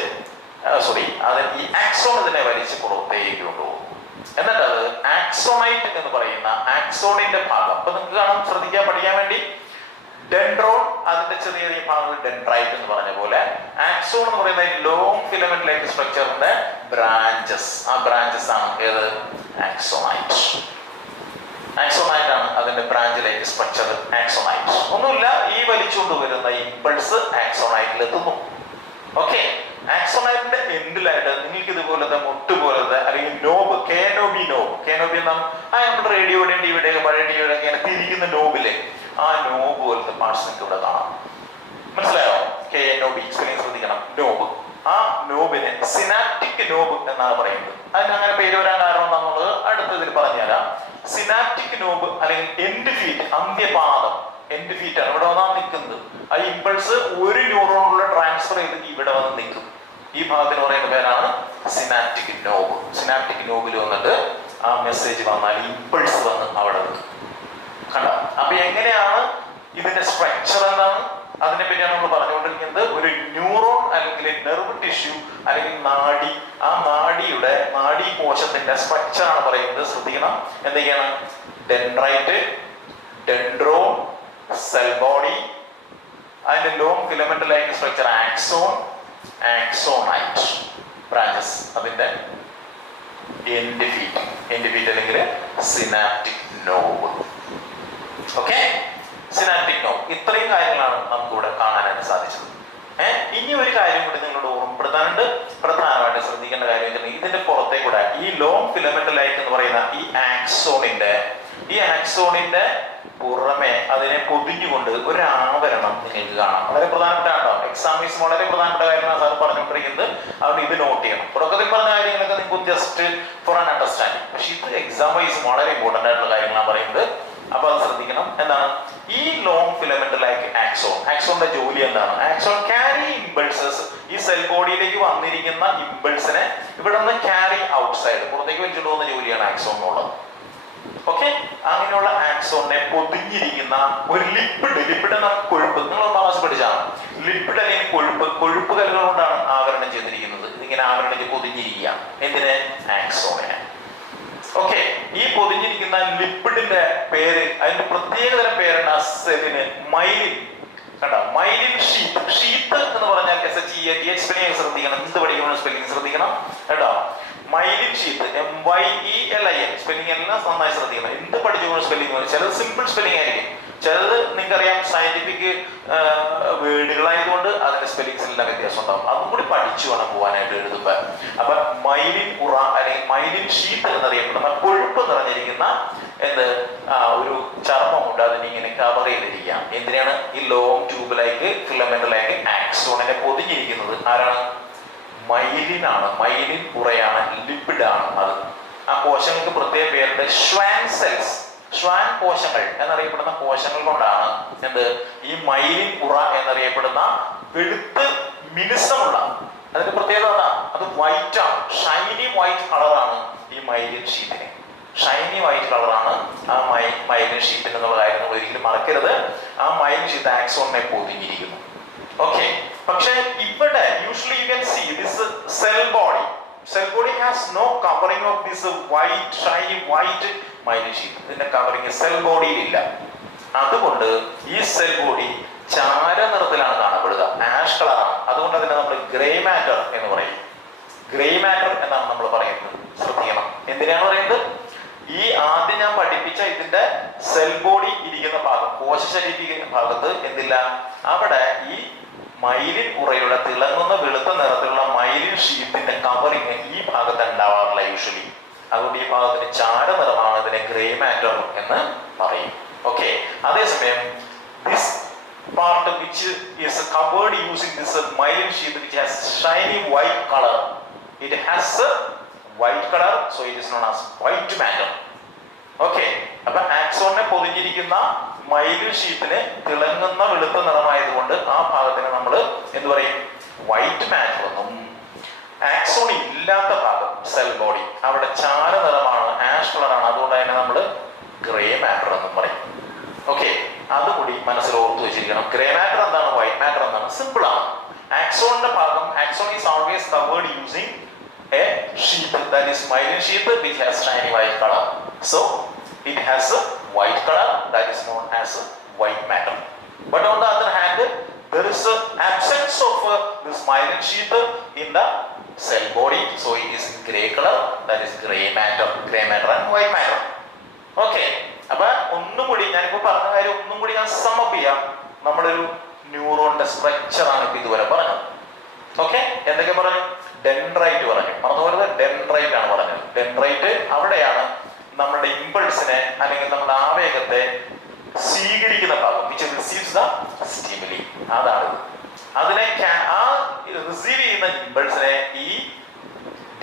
ഈ ആക്സോൺ അതിനെ വലിച്ച് പുറത്തേക്ക് കൊണ്ടുപോകും. എന്നിട്ട് അത് ആക്സോണൈറ്റ് എന്ന് പറയുന്ന ആക്സോണിന്റെ ഭാഗം, അപ്പൊ നിങ്ങൾക്ക് കാണാം, ശ്രദ്ധിക്കാൻ പഠിക്കാൻ വേണ്ടി, ഡെൻഡ്രോൺ അതിന്റെ ചെറിയ ചെറിയ ഭാഗങ്ങൾ ഡെൻഡ്രൈറ്റ് എന്ന് പറഞ്ഞ പോലെ, ആക്സോൺ എന്ന് പറയുന്ന ലോങ് ഫിലമെന്റ് ലൈക്ക് സ്ട്രക്ചറിന്റെ ബ്രാഞ്ചസ്, ആ ബ്രാഞ്ചസ് ആണ് ഏത്? ആക്സോണൈറ്റ്. ആക്സോണൈറ്റ് ആണ് അതിന്റെ ബ്രാഞ്ച് ലൈക്ക് സ്ട്രക്ചർ. ആക്സോണൈറ്റ് ഒന്നുമില്ല, ഈ വലിച്ചുകൊണ്ട് വരുന്ന ഇമ്പൾസ് ആക്സോണൈറ്റിൽ എത്തുന്നു. ഓക്കെ, ആക്സോണൈറ്റിന്റെ എൻഡിലായിട്ട് നിങ്ങൾക്ക് ഇതുപോലത്തെ മുട്ട് പോലത്തെ അല്ലെങ്കിൽ നോബ്, കേനോബി എന്നാണ് നമ്മുടെ റേഡിയോയുടെയും ടിവിയുടെയും പഴയ ടിവിയുടെ ഇങ്ങനെ തിരിക്കുന്ന നോബിലെ ആ നോബ് പോലത്തെ പാർട്സ് നിങ്ങൾക്ക് ഇവിടെ കാണാം. മനസ്സിലായോ? കേനോബി സ്പെല്ലിംഗ് ശ്രദ്ധിക്കണം. നോബ്, ആ നോബിനെ സിനാപ്റ്റിക് നോബ് എന്നാണ് പറയുന്നത്. അതിന് അങ്ങനെ പേര് വരാൻ കാരണം എന്താണെന്നുള്ളത് അടുത്തതിൽ പറഞ്ഞുതരാം. സിനാപ്റ്റിക് നോബ് അല്ലെങ്കിൽ എൻഡ് ഫീറ്റ്, അന്ത്യപാദം, എൻഡ് ഫീറ്റ് ആണ് ഇവിടെ വന്നാൽ നിൽക്കുന്നത്. ആ ഇമ്പൾസ് ഒരു ന്യൂറോണിലൂടെ ട്രാൻസ്ഫർ ചെയ്ത് ഇവിടെ വന്ന് നിൽക്കും. ഈ ഭാഗത്തിന് പറയുന്ന പേരാണ് സിനാപ്റ്റിക് നോബ്. സിനാപ്റ്റിക് നോബിൽ വന്നിട്ട് ആ മെസ്സേജ് വന്നാൽ ഇമ്പൾസ് വന്ന് അവിടെ നിൽക്കും. കണ്ടോ? അപ്പൊ എങ്ങനെയാണ് ഇതിന്റെ സ്ട്രക്ചർ എന്താണ് അതിനെ പറ്റിയാണ് നമ്മൾ പറഞ്ഞുകൊണ്ടിരിക്കുന്നത്. ഒരു ന്യൂറോൺ അല്ലെങ്കിൽ നെർവ് ടിഷ്യൂ അല്ലെങ്കിൽ നാഡി, ആ നാഡി കോശത്തിന്റെ സ്ട്രക്ചർ ആണ് പറയുന്നത്. ശ്രദ്ധിക്കണം, എന്തൊക്കെയാണ്? ഡെൻഡ്രൈറ്റ്, ഡെൻഡ്രോൺ, സെൽ ബോഡി, അതിന്റെ long filament like structure axon, axonite branches, അതിന്റെ എൻഡ് ഫീറ്റ് അല്ലെങ്കിൽ synaptic knob. Okay, synaptic knob. ഇത്രയും കാര്യങ്ങളാണ് നമുക്കിവിടെ കാണാനായിട്ട് സാധിച്ചത്. ഇനി ഒരു കാര്യം കൂടി നിങ്ങളോട് ഓർമ്മപ്പെടുത്താനുണ്ട്. പ്രധാനമായിട്ട് ശ്രദ്ധിക്കേണ്ട കാര്യം വെച്ചിട്ടുണ്ടെങ്കിൽ ഇതിന്റെ പുറത്തേക്കൂടെ ഈ ലോങ് ഫിലമെന്റ് ലൈക്ക് എന്ന് പറയുന്ന ഈ ആക്സോണിന്റെ പുറമെ അതിനെ പൊതിഞ്ഞുകൊണ്ട് ഒരു ആവരണം നിങ്ങൾക്ക് കാണാം. വളരെ പ്രധാനപ്പെട്ട കേട്ടോ, എക്സാമിനേഷൻ വളരെ പ്രധാനപ്പെട്ട കാര്യമാണ് സാർ പറഞ്ഞുകൊണ്ടിരിക്കുന്നത്. അതുകൊണ്ട് ഇത് നോട്ട് ചെയ്യണം. തുടക്കത്തിൽ പറഞ്ഞ കാര്യങ്ങളൊക്കെ നിങ്ങൾക്ക് ജസ്റ്റ് ഫോർ ആൻ അണ്ടർസ്റ്റാൻഡിങ്, പക്ഷെ ഇത് എക്സാം വൈസ് വളരെ ഇമ്പോർട്ടന്റ് ആയിട്ടുള്ള കാര്യങ്ങളാണ് പറയുന്നത്. അപ്പൊ അത് ശ്രദ്ധിക്കണം. എന്താണ് ഈ ലോങ് ഫിലമെന്റ് ലൈക്ക് ആക്സോണിന്റെ ജോലി എന്താണ്? ആക്സോൺ ക്യാരി ഇമ്പൾസസ്, ഈ സെൽ ബോഡിയിലേക്ക് വന്നിരിക്കുന്ന ഇമ്പൾസിനെ ഇവിടെ നിന്ന് ക്യാരി ഔട്ട്സൈഡ്, പുറത്തേക്ക് വെച്ചിട്ട് പോകുന്ന ജോലിയാണ് ആക്സോണിനുള്ളത്. ഓക്കെ, അങ്ങനെയുള്ള ആക്സോണിനെ പൊതിഞ്ഞിരിക്കുന്ന ഒരു ലിപ്പിഡ് എന്ന കൊഴുപ്പ്, നിങ്ങൾ ഒന്നാം ക്ലാസ് പഠിച്ചാണ്. ലിപ്പിഡ് അല്ലെങ്കിൽ കൊഴുപ്പ് കല്ലുകൾ കൊണ്ടാണ് ആവരണം ചെയ്തിരിക്കുന്നത്. ഇതിങ്ങനെ ആവരണം ചെയ്ത് പൊതിഞ്ഞിരിക്കുക. എന്തിന്? ആക്സോണിനെ. ഓക്കെ, ഈ പൊതിഞ്ഞിരിക്കുന്ന ലിപ്പിഡിന്റെ പേര്, അതിന്റെ പ്രത്യേകതരം പേരാണ് ആ സെല്ലിന് മൈലിൻ. കണ്ടോ? മൈലിൻ ഷീത്ത് എന്ന് പറഞ്ഞാൽ SHEATH സ്പെല്ലിംഗ് ശ്രദ്ധിക്കണം. എന്ത് പഠിക്കണം സ്പെല്ലിംഗ് ശ്രദ്ധിക്കണം കേട്ടോ. മൈലിൻ ഷീത്ത്, MYELIN സ്പെല്ലിംഗ് എല്ലാം നന്നായി ശ്രദ്ധിക്കണം. എന്ത് പഠിച്ചു സ്പെല്ലിംഗ്, ചിലത് സിമ്പിൾ സ്പെല്ലിംഗ് ആയിരിക്കും, ചിലത് നിങ്ങൾക്കറിയാം സയന്റിഫിക് വേർഡുകളായതുകൊണ്ട് അതിന്റെ സ്പെല്ലിങ്സ് എല്ലാം വ്യത്യാസം ഉണ്ടാവും. അതും കൂടി പഠിച്ചു വേണം പോകാനായിട്ട് എഴുതുമ്പോ. അപ്പൊ മൈലിൻ ഉറ അല്ലെങ്കിൽ മൈലിൻ ഷീറ്റ് എന്നറിയപ്പെടുന്ന കൊഴുപ്പ് നിറഞ്ഞിരിക്കുന്ന ഒരു ചർമ്മമുണ്ട്, അതിനിങ്ങനെ കവർ ചെയ്തിരിക്കാം. എന്തിനാണ്? ഈ ലോങ് ട്യൂബിലേക്ക് ഫിലമെന്റിലേക്ക് ആക്സോണിനെ പൊതിഞ്ഞിരിക്കുന്നത് ആരാണ്? മൈലിനാണ്. മൈലിൻ ഉറയാണ്, ലിപ്പിഡാണ് അത്. ആ കോശങ്ങൾക്ക് പ്രത്യേക പേരുണ്ട്, ഷ്വാൻ സെൽസ്. ഷ്വാൻ കോശങ്ങൾ എന്നറിയപ്പെടുന്ന കോശങ്ങൾ കൊണ്ടാണ് എന്ത് ഈ മൈലിൻ ഉറ എന്നറിയപ്പെടുന്ന വെളുത്ത് മിനുസമുള്ള, അതിന്റെ പ്രത്യേകത അതാ, അത് വൈറ്റ് ആണ്, ഷൈനി വൈറ്റ് കളറാണ് ഈ മൈലിൻ ഷീറ്റിന്. ഷൈനി വൈറ്റ് കളറാണ് ആ മൈലിൻ ഷീറ്റിന് എന്നുള്ള കാര്യം നമ്മൾ ഒരിക്കലും മറക്കരുത്. ആ മൈലിൻ ഷീറ്റ് ആക്സോണിനെ പൊതിഞ്ഞിരിക്കുന്നു. ഓക്കെ, പക്ഷെ ഇവിടെ usually you can see this cell body. Cell body has no covering of this white, shiny white myelin sheath. ഇതിന്റെ കവറിങ് സെൽ ബോഡിയിൽ ഇല്ല. അതുകൊണ്ട് ഈ സെൽ ബോഡി ചാര നിറത്തിലാണ് കാണപ്പെടുക, ആഷ് കളറാണ്. അതുകൊണ്ട് അതിനെ നമ്മൾ ഗ്രേ മാറ്റർ എന്ന് പറയും. ഗ്രേ മാറ്റർ എന്നാണ് നമ്മൾ പറയുന്നത്. ശ്രദ്ധിക്കണം, എന്തിനാണ് പറയുന്നത്? ഈ ആദ്യം ഞാൻ പഠിപ്പിച്ച ഇതിന്റെ സെൽ ബോഡി ഇരിക്കുന്ന ഭാഗം, കോശശരീര ഭാഗത്ത് എന്തില്ല, അവിടെ ഈ മൈലിൻ ഉറയുടെ തിളങ്ങുന്ന വെളുത്ത നിറത്തിലുള്ള മൈലിൻ ഷീറ്റിന്റെ കവറിങ് ഈ ഭാഗത്ത് ഉണ്ടാവാറില്ല യൂഷ്വലി. അതുകൊണ്ട് ഈ ഭാഗത്തിന് ചാര നിറമാണ്, ഇതിനെ ഗ്രേ മാറ്റർ എന്ന് പറയും. ഓക്കെ, അതേസമയം this part which is covered using this myelin sheet which has Shiny white colour, it has white colour, so it is known as white matter. Okay, അപ്പൊ ആക്സോണിനെ പൊതിഞ്ഞിരിക്കുന്ന മൈലിൻ ഷീറ്റിന് തിളങ്ങുന്ന വെളുത്ത നിറമായതുകൊണ്ട് ആ ഭാഗത്തിന് നമ്മൾ എന്ത് പറയും? വൈറ്റ് മാറ്റർ എന്നും. ആക്സോൺ ഇല്ലാത്ത ഭാഗം സെൽ ബോഡി, അവിടെ ചാര നിറമാണ്, ആഷ് കളറാണ്, അതുകൊണ്ട് തന്നെ നമ്മൾ ഗ്രേ മാറ്റർ എന്നും പറയും. ഓക്കെ, അതുകൂടി മനസ്സിൽ ഓർത്ത് വെച്ചിരിക്കണം. ഗ്രേ മാറ്റർ എന്താണ്, വൈറ്റ് മാറ്റർ എന്താണ്? സിമ്പിൾ ആണ്. ആക്സോണിന്റെ ഭാഗം, axon is always covered using a sheath, that is myelin sheath which has shiny white color, so it has a white color, that is known as white matter. But on the other hand, there is a absence of this myelin sheath in the cell body, so it is gray color, that is gray matter and white matter. Okay, അപ്പോൾ ഒന്നും കൂടി ഞാനിപ്പോൾ പറഞ്ഞ കാര്യം ഒന്നും കൂടി ഞാൻ sum up ചെയ്യാം. നമ്മളൊരു ന്യൂറോണിന്റെ സ്ട്രക്ചർ ആണ് ഇപ്പോൾ ഇതുവരെ പറഞ്ഞത്. ഓക്കെ, എന്തൊക്കെ പറഞ്ഞു? ഡെൻഡ്രൈറ്റ് പറഞ്ഞു, മറന്നുപോയത് ഡെൻഡ്രൈറ്റ് ആണ് പറഞ്ഞത്. ഡെൻഡ്രൈറ്റ് അവിടെയാണ് നമ്മുടെ ഇമ്പൾസിനെ അല്ലെങ്കിൽ നമ്മുടെ ആവേഗത്തെ സ്വീകരിക്കുന്ന ഭാഗം, which receives the stimuli. അതാണ് അതിനെ ആ റിസീവ് ചെയ്യുന്ന ഇമ്പൾസിനെ ഈ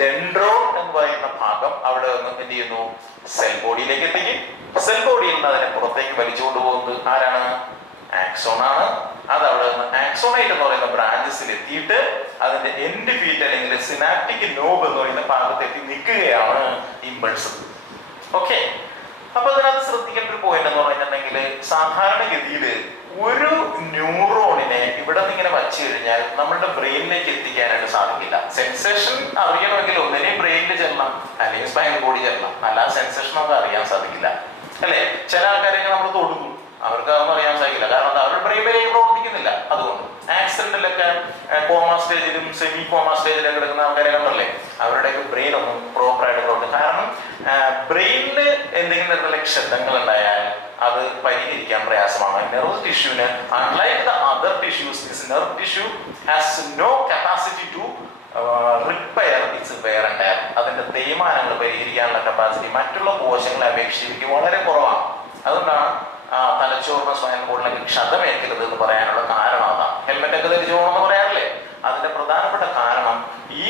ഡെൻഡ്രോൺ എന്ന് പറയുന്ന ഭാഗം അവിടെ നിന്ന് എന്ത് ചെയ്യുന്നു? സെൽ ബോഡിയിലേക്ക് എത്തിക്കും. സെൽ ബോഡിയിൽ നിന്ന് അതിനെ പുറത്തേക്ക് വലിച്ചുകൊണ്ട് പോകുന്നത് ആരാണ്? ആക്സോൺ ആണ്. അത് അവിടെ നിന്ന് ആക്സോണൈറ്റ് എന്ന് പറയുന്ന ബ്രാഞ്ചസിൽ എത്തിയിട്ട് അതിന്റെ എൻഡ് ഫീറ്റ് അല്ലെങ്കിൽ സിനാപ്റ്റിക് നോബ് എന്ന് പറയുന്ന ഭാഗത്തെത്തി നിൽക്കുകയാണ് ഇമ്പൾസ്. ഓക്കെ, അപ്പൊ അതിനകത്ത് ശ്രദ്ധിക്കേണ്ട ഒരു പോയിന്റ് എന്ന് പറഞ്ഞിട്ടുണ്ടെങ്കിൽ, സാധാരണഗതിയിൽ ഒരു ന്യൂറോണിനെ ഇവിടെ നിന്ന് ഇങ്ങനെ വച്ചു കഴിഞ്ഞാൽ നമ്മളുടെ ബ്രെയിനിലേക്ക് എത്തിക്കാനായിട്ട് സാധിക്കില്ല. സെൻസേഷൻ അറിയണമെങ്കിൽ ഒന്നിനെ ബ്രെയിനിൽ ചെല്ലണം, അല്ലെങ്കിൽ സ്പൈനൽ ബോഡി ചെല്ലണം, അല്ലാതെ സെൻസേഷൻ നമുക്ക് അറിയാൻ സാധിക്കില്ല, അല്ലെ? ചില ആൾക്കാരെയൊക്കെ നമ്മൾ തൊടുന്നു, അവർക്ക് അതൊന്നും അറിയാൻ സാധിക്കില്ല, കാരണം അവരുടെ ബ്രെയിനിലേക്ക് പ്രവർത്തിക്കുന്നില്ല. അതുകൊണ്ട് ആക്സിഡന്റിലൊക്കെ കോമ സ്റ്റേജിലും സെമി കോമ സ്റ്റേജിലൊക്കെ കിടക്കുന്ന ആൾക്കാരെ കണ്ടല്ലേ, അവരുടെയൊക്കെ ബ്രെയിൻ ഒന്നും പ്രോപ്പറായിട്ട് പ്രവർത്തിക്കും. കാരണം ബ്രെയിനിൽ എന്തെങ്കിലും തരത്തിലുള്ള ക്ഷതങ്ങൾ ഉണ്ടായാൽ അത് പരിഹരിക്കാൻ പ്രയാസമാണ്. നെർവ് ടിഷ്യൂന് unlike the other tissues, this nerve tissue has no capacity to repair its wear and tear. അതിന്റെ തേയ്മാനങ്ങൾ പരിഹരിക്കാനുള്ള കപ്പാസിറ്റി മറ്റുള്ള കോശങ്ങളെ അപേക്ഷിച്ച് വളരെ കുറവാണ്. അതുകൊണ്ടാണ് തലച്ചോറിന് സ്പൈനൽ കോഡിലേക്ക് ക്ഷതമേൽക്കരുത് എന്ന് പറയാനുള്ള കാരണം അതാണ്. ഹെൽമെറ്റ് ഒക്കെ ധരിച്ചു പോകണമെന്ന് പറയാറില്ലേ? അതിന്റെ പ്രധാനപ്പെട്ട കാരണം ഈ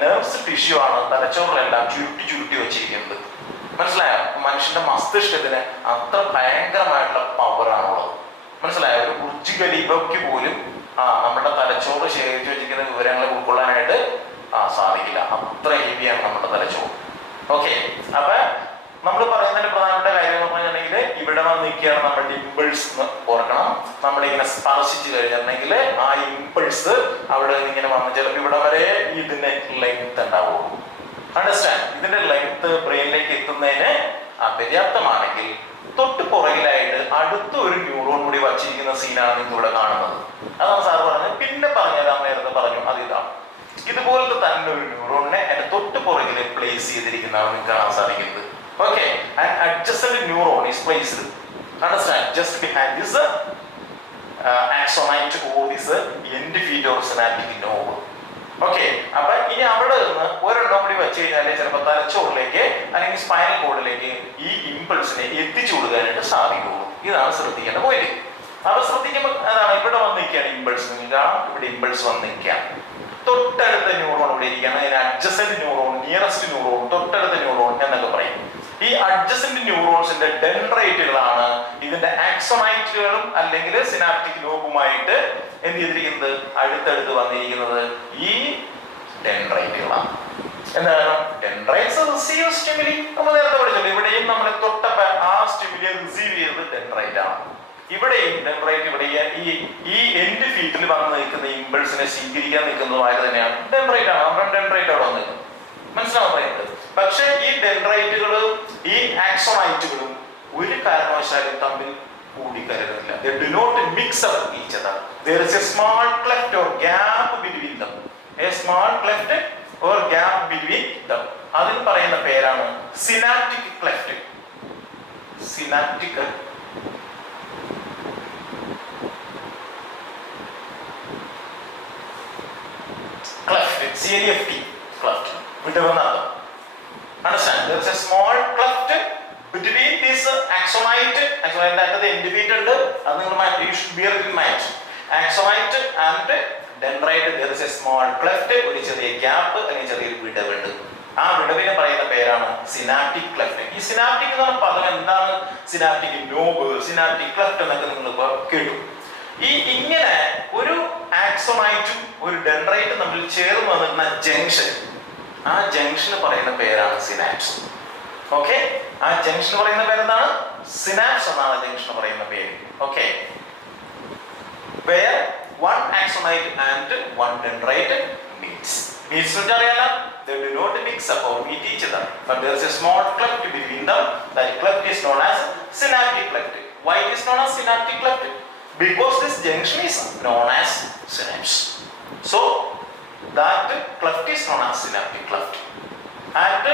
നെർവ്സ് ടിഷ്യൂ ആണ് തലച്ചോറിലെല്ലാം ചുരുട്ടി വെച്ചിരിക്കുന്നത്. മനസ്സിലായോ? മനുഷ്യന്റെ മസ്തിഷ്കത്തിന് അത്ര ഭയങ്കരമായിട്ടുള്ള പവറാണുള്ളത്. മനസ്സിലായോ? ഒരു ബുർജ് ഖലീഫയ്ക്ക് പോലും നമ്മുടെ തലച്ചോറ് ശേഖരിച്ചു വെച്ചിരിക്കുന്ന വിവരങ്ങളെ ഉൾക്കൊള്ളാനായിട്ട് സാധിക്കില്ല. അത്ര ഹെവിയാണ് നമ്മുടെ തലച്ചോറ്. ഓക്കെ, അപ്പൊ നമ്മൾ പറയുന്നതിന്റെ പ്രധാനപ്പെട്ട കാര്യം എന്ന് പറഞ്ഞിട്ടുണ്ടെങ്കിൽ, ഇവിടെ വന്ന് നിൽക്കുകയാണ് നമ്മളുടെ ഇമ്പൾസ് എന്ന് ഓർക്കണം. നമ്മളിങ്ങനെ സ്പർശിച്ചു കഴിഞ്ഞിട്ടുണ്ടെങ്കിൽ ആ ഇമ്പൾസ് അവിടെ ഇങ്ങനെ വന്ന് ചിലപ്പോൾ ഇവിടെ വരെ ഇതിന്റെ ലെങ്ത് ഉണ്ടാവുള്ളൂ. അണ്ടർസ്റ്റാൻഡ്? ഇതിന്റെ ലെങ്ത് ബ്രെയിനിലേക്ക് എത്തുന്നതിന് അപര്യാപ്തമാണെങ്കിൽ തൊട്ട് പുറകിലായിട്ട് അടുത്ത ഒരു ന്യൂറോൺ കൂടി വച്ചിരിക്കുന്ന സീനാണ് നിങ്ങൾക്ക് ഇവിടെ കാണുന്നത്. അതാണ് സാർ പറഞ്ഞത്. പിന്നെ പറഞ്ഞുതരാൻ നേരത്തെ പറഞ്ഞു, അത് ഇതാണ്. ഇതുപോലത്തെ തന്നെ ഒരു ന്യൂറോണിനെ അതിന്റെ തൊട്ട് പുറകിൽ പ്ലേസ് ചെയ്തിരിക്കുന്നതാണ് നിങ്ങൾക്ക് കാണാൻ സാധിക്കുന്നത്. Okay, an adjacent neuron is placed, understand, just behind this axonite or this end feet or synaptic node. Okay, അപ്പൊ ഇനി അവിടെ നിന്ന് ഒരെണ്ണം കൂടി വെച്ച് കഴിഞ്ഞാൽ ചിലപ്പോൾ തലച്ചോറിലേക്ക് അല്ലെങ്കിൽ സ്പൈനൽ കോഡിലേക്ക് ഈ ഇമ്പൾസിനെ എത്തിച്ചു കൊടുക്കാനായിട്ട് സാധിക്കുള്ളൂ. ഇതാണ് ശ്രദ്ധിക്കേണ്ട പോയിന്റ്. അപ്പൊ ശ്രദ്ധിക്കുമ്പോൾ അതാണ് ഇവിടെ വന്ന് നിൽക്കുകയാണ് ഇമ്പൾസ്. കാണാം, ഇവിടെ ഇമ്പൾസ് വന്ന് നിൽക്കുകയാണ്. തൊട്ടടുത്ത ന്യൂറോൺ ഇവിടെ ഇരിക്കുകയാണ്. അതിന് അഡ്ജസന്റ് ന്യൂറോൺ, നിയറസ്റ്റ് ന്യൂറോൺ, തൊട്ടടുത്ത ന്യൂറോൺ എന്നൊക്കെ പറയും. ഈ അഡ്ജസന്റ് ന്യൂറോൺസിന്റെ ഡെൻഡ്രൈറ്റുകളാണ് ഇതിന്റെ ആക്സോണൈറ്റുകളും അല്ലെങ്കിൽ സിനാപ്റ്റിക് ലോബുമായിട്ട് എന്ത് ചെയ്തിരിക്കുന്നത്, അടുത്തടുത്ത് വന്നിരിക്കുന്നത് ഈ ഡെൻഡ്രൈറ്റുകളാണ്. എന്താണ് ഡെൻഡ്രൈറ്റ്സ്? Receive stimuli. നമ്മൾ നേരത്തെ പഠിച്ചല്ലോ, ഇവിടെയും നമ്മളെ തൊട്ട ആ സ്റ്റിമുലി റിസീവ് ചെയ്തത് ഡെൻഡ്രൈറ്റ് ആണ്. ഇവിടെയും ഡെൻഡ്രൈറ്റ്, ഇവിടെ ഈ എൻഡ് ഫീൽഡിൽ വന്ന് നിൽക്കുന്ന ഇമ്പൾസിനെ സ്വീകരിക്കാൻ നിൽക്കുന്നതുമായിട്ട് തന്നെയാണ് ഡെൻഡ്രൈറ്റ് ആണ്. നമ്മുടെ ഡെൻഡ്രൈറ്റ് അവിടെ വന്ന് മനസ്സിലാവാൻ പറയുന്നത്. പക്ഷെ ഈ ഡെൻഡ്രൈറ്റുകളും ഈ ആക്സോണൈറ്റുകളും ഒരു കാരണവശാലും തമ്മിൽ കൂടിക്കലരുന്നില്ല. They do not mix up each other. There is a small cleft or gap between them. A small cleft or gap between them. അതിന് പറയുന്ന പേരാണ് synaptic cleft. Synaptic cleft, CLFT, cleft. വിടവെന്നർത്ഥം. Understand? There is a small cleft between this axonite. Axonite അകത്ത് എൻഡിഫീറ്റ് ഉണ്ട്. അത് നിങ്ങൾ you should bear in mind. Axonite and dendrite, there is a small cleft. ഒരു ചെറിയ gap അല്ലെങ്കിൽ ചെറിയൊരു വിടവുണ്ട്. ആ വിടവിനെ പറയുന്ന പേരാണ് സിനാപ്റ്റിക് ക്ലെഫ്റ്റ്. ഈ സിനാപ്റ്റിക് എന്ന പദം എന്താണ്? സിനാപ്റ്റിക് നോബ്, സിനാപ്റ്റിക് ക്ലെഫ്റ്റ് എന്നൊക്കെ നിങ്ങൾ ഇപ്പോൾ കേട്ടു. ഇങ്ങനെ ഒരു ആക്സോണൈറ്റും ഒരു ഡെൻഡ്രൈറ്റും തമ്മിൽ ചേർന്ന് വന്നിരുന്ന ജംഗ്ഷൻ, ആ ജംഗ്ഷന് പറയുന്ന പേരാണ് സിനാപ്സ്. ഓക്കെ, ആ ജംഗ്ഷൻ പറയുന്ന പേരെന്താണ്? സിനാപ്സ് എന്നാണ് ജംഗ്ഷൻ പറയുന്ന പേര്. Okay, where one axonite and one dendrite meets. Meets എന്ന് അറിയാലോ, they do not mix up or meet each other, but there is a small cleft between them. That cleft is known as synaptic cleft. Why it is known as synaptic cleft? Because this junction is known as synapse. So that cleft is known as synaptic cleft. And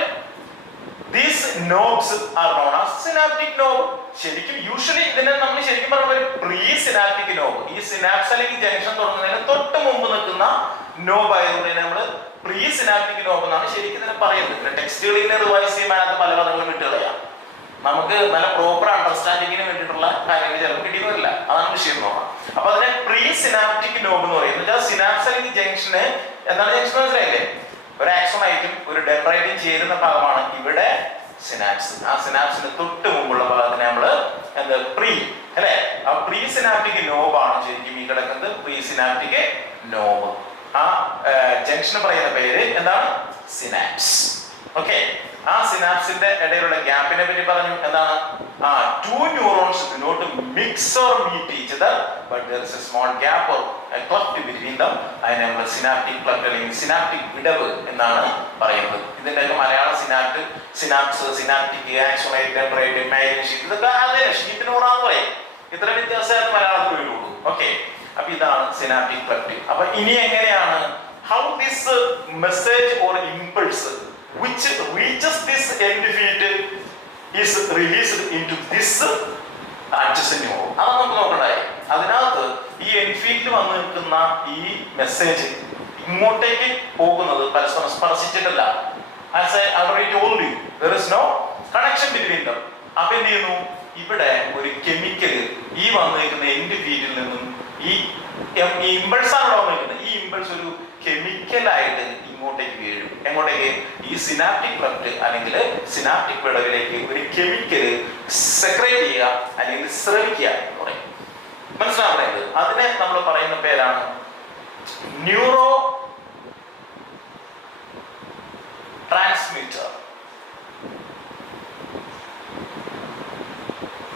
these knobs are known as synaptic knob. ശരിക്കും usually ഇതിനെ നമ്മൾ ശരിക്കും പറഞ്ഞ ഒരു pre synaptic knob. ഈ synapse അല്ലെങ്കിൽ junction തുടങ്ങുന്നതിന് തൊട്ട് മുമ്പ് നിൽക്കുന്ന നോബ് ആയതുകൊണ്ട് നമ്മൾ പ്രീ സിനാപ്റ്റിക് നോബ് എന്നാണ് ശരിക്കും ഇതിനെ പറയുന്നത്. പിന്നെ ടെക്സ്റ്റുകൾ ഇങ്ങനെ റിവൈസ് ചെയ്യുമ്പോൾ പല പദങ്ങളും വിട്ടുകളയാം. നമുക്ക് നല്ല പ്രോപ്പർ അണ്ടർസ്റ്റാൻഡിങ്ങിന് വേണ്ടിയിട്ടുള്ള കാര്യങ്ങൾ ചിലപ്പോൾ കിട്ടിയെന്നില്ല. അതാണ് വിഷയം നോക്കാം. അപ്പൊ അതിനെ പ്രീ സിനാപ്റ്റിക് നോബ് എന്ന് പറയുന്നത് സിനാപ്സ് അല്ലെങ്കിൽ ജംഗ്ഷന് എന്താണ് ജംഗ്ഷൻ മനസ്സിലായില്ലേ? ഒരു ആക്സോണൈറ്റും ഒരു ഡെൻഡ്രൈറ്റും ചേരുന്ന ഭാഗമാണ് ഇവിടെ സിനാപ്സ്. ആ സിനാപ്സിന് തൊട്ട് മുമ്പുള്ള ഭാഗത്തിന് നമ്മള് എന്താ പ്രീ അല്ലെ, ആ പ്രീ സിനാപ്റ്റിക് നോബാണ് ശരിക്കും ഈ കിടക്കുന്നത് പ്രീ സിനാപ്റ്റിക് നോബ്. ആ ജംഗ്ഷന് പറയുന്ന പേര് എന്താണ്? സിനാപ്സ്. ഓക്കെ, ആ സിനാപ്സിന്റെ ഇടയിലുള്ള ഗ്യാപ്പിനെ പറ്റി പറഞ്ഞു. എന്താണ്? two neurons do not mix or meet each other, but there is a small gap or a cleft between them. അതിനെ നമ്മൾ സിനാപ്റ്റിക് ക്ലെഫ്റ്റ് അല്ലെങ്കിൽ സിനാപ്റ്റിക് വിടവ് എന്നാണ് പറയുന്നത്. ഇതിന്റെ മലയാള synapse, synaptic, ആക്സോണൈറ്റ്, dendrite, myelin sheet, ഇതൊക്കെ അതേ ഷീറ്റിന് കൂടാന്ന് പറയും. ഇത്ര വ്യത്യാസമായിട്ട് മലയാളത്തിൽ വരുള്ളൂ. ഓക്കെ, അപ്പൊ ഇതാണ് സിനാപ്റ്റിക് ക്ലെഫ്റ്റ്. അപ്പൊ ഇനി എങ്ങനെയാണ് how this message or impulse which reaches this end field is released into this adjacent neuron. അതാണ് നമുക്ക് നോക്കണ്ടായി. അതിനകത്ത് ഈ എൻഡ് ഫീൽഡിൽ വന്ന് നിൽക്കുന്ന ഈ മെസ്സേജ് ഇങ്ങോട്ടേക്ക് പോകുന്നത് പരസ്പരം സ്പർശിച്ചിട്ടല്ല. As I already told you, there is no connection between them. അപ്പൊ എന്ത് ചെയ്യുന്നു? ഇവിടെ ഒരു കെമിക്കൽ ഈ വന്ന് നിൽക്കുന്ന എൻഡ് ഫീൽഡിൽ നിന്നും ഈ ഇമ്പൾസ് ആണ് അവിടെ വന്നിരിക്കുന്നത്. ഈ ഇമ്പൾസ് ഒരു കെമിക്കലായിട്ട് ഇങ്ങോട്ടേക്ക് വീഴും. എങ്ങോട്ടേക്ക്? ഈ സിനാപ്റ്റിക് ക്ലെഫ്റ്റ് അല്ലെങ്കിൽ സിനാപ്റ്റിക് വിടവിലേക്ക് ഒരു കെമിക്കൽ സെക്രേറ്റ് ചെയ്യുക അല്ലെങ്കിൽ സ്രവിക്കുക എന്ന് പറയും. മനസ്സിലാവുന്നത്? അതിനെ നമ്മൾ പറയുന്ന പേരാണ് ന്യൂറോ ട്രാൻസ്മിറ്റർ.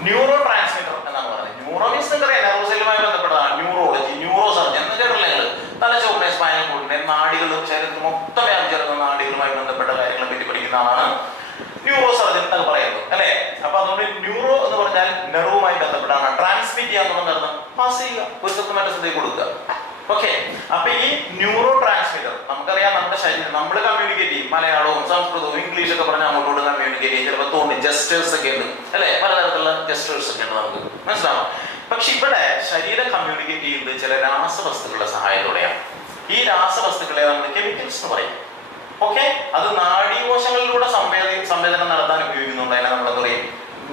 ന്യൂറോ ട്രാൻസ്മിറ്റർ എന്നാണ് പറയുന്നത്. ന്യൂറോ മീൻസ് നിങ്ങൾക്കറിയാം നെർവോസെല്ലുമായി ബന്ധപ്പെട്ടതാണ്. ന്യൂറോളജി, ന്യൂറോ സർജൻ എന്ന് കേട്ടില്ലേ നിങ്ങൾ? തലച്ചോറിനെ, സ്പൈനൽ കോഡിനെ, നാഡികളും ശരീരത്തിൽ മൊത്തം വ്യാപിച്ചിരുന്ന നാഡികളുമായി ബന്ധപ്പെട്ട കാര്യങ്ങളെ പറ്റി പഠിക്കുന്ന ആളാണ് ന്യൂറോ സർജൻ എന്നൊക്കെ പറയുന്നത് അല്ലെ. അപ്പൊ അതുകൊണ്ട് ന്യൂറോ എന്ന് പറഞ്ഞാൽ നെർവുമായി ബന്ധപ്പെട്ടാണ്. ട്രാൻസ്മിറ്റ് ചെയ്യാന്ന് പറഞ്ഞാൽ പാസ് ചെയ്യുക, ഒരു സ്ഥലത്ത് മറ്റേ സ്ഥലത്തേക്ക് കൊടുക്കുക. ഓക്കെ, അപ്പൊ ഈ ന്യൂറോ ട്രാൻസ്മിറ്റർ നമുക്കറിയാം നമ്മുടെ ശരീരം നമ്മൾ കമ്മ്യൂണിക്കേറ്റ് ചെയ്യും. മലയാളവും സംസ്കൃതവും ഇംഗ്ലീഷൊക്കെ പറഞ്ഞാൽ അങ്ങോട്ടോട് കമ്മ്യൂണിക്കേറ്റ് ചെയ്യും. ചിലപ്പോൾ തോന്നി ജസ്റ്റേഴ്സ് ഒക്കെ ഉണ്ട് അല്ലെ, പലതരത്തിലുള്ള ജസ്റ്റേഴ്സ് ഒക്കെ ഉണ്ട് നമുക്ക് മനസ്സിലാവും. പക്ഷെ ഇവിടെ ശരീരം കമ്മ്യൂണിക്കേറ്റ് ചെയ്യുന്നത് ചില രാസവസ്തുക്കളുടെ സഹായത്തോടെയാണ്. ഈ രാസവസ്തുക്കളെ നമ്മൾ കെമിക്കൽസ് എന്ന് പറയും. ഓക്കെ, അത് നാഡീകോശങ്ങളിലൂടെ സംവേദനം നടത്താൻ ഉപയോഗിക്കുന്നുണ്ട്. അതിനെ നമ്മൾ എന്താ പറയും?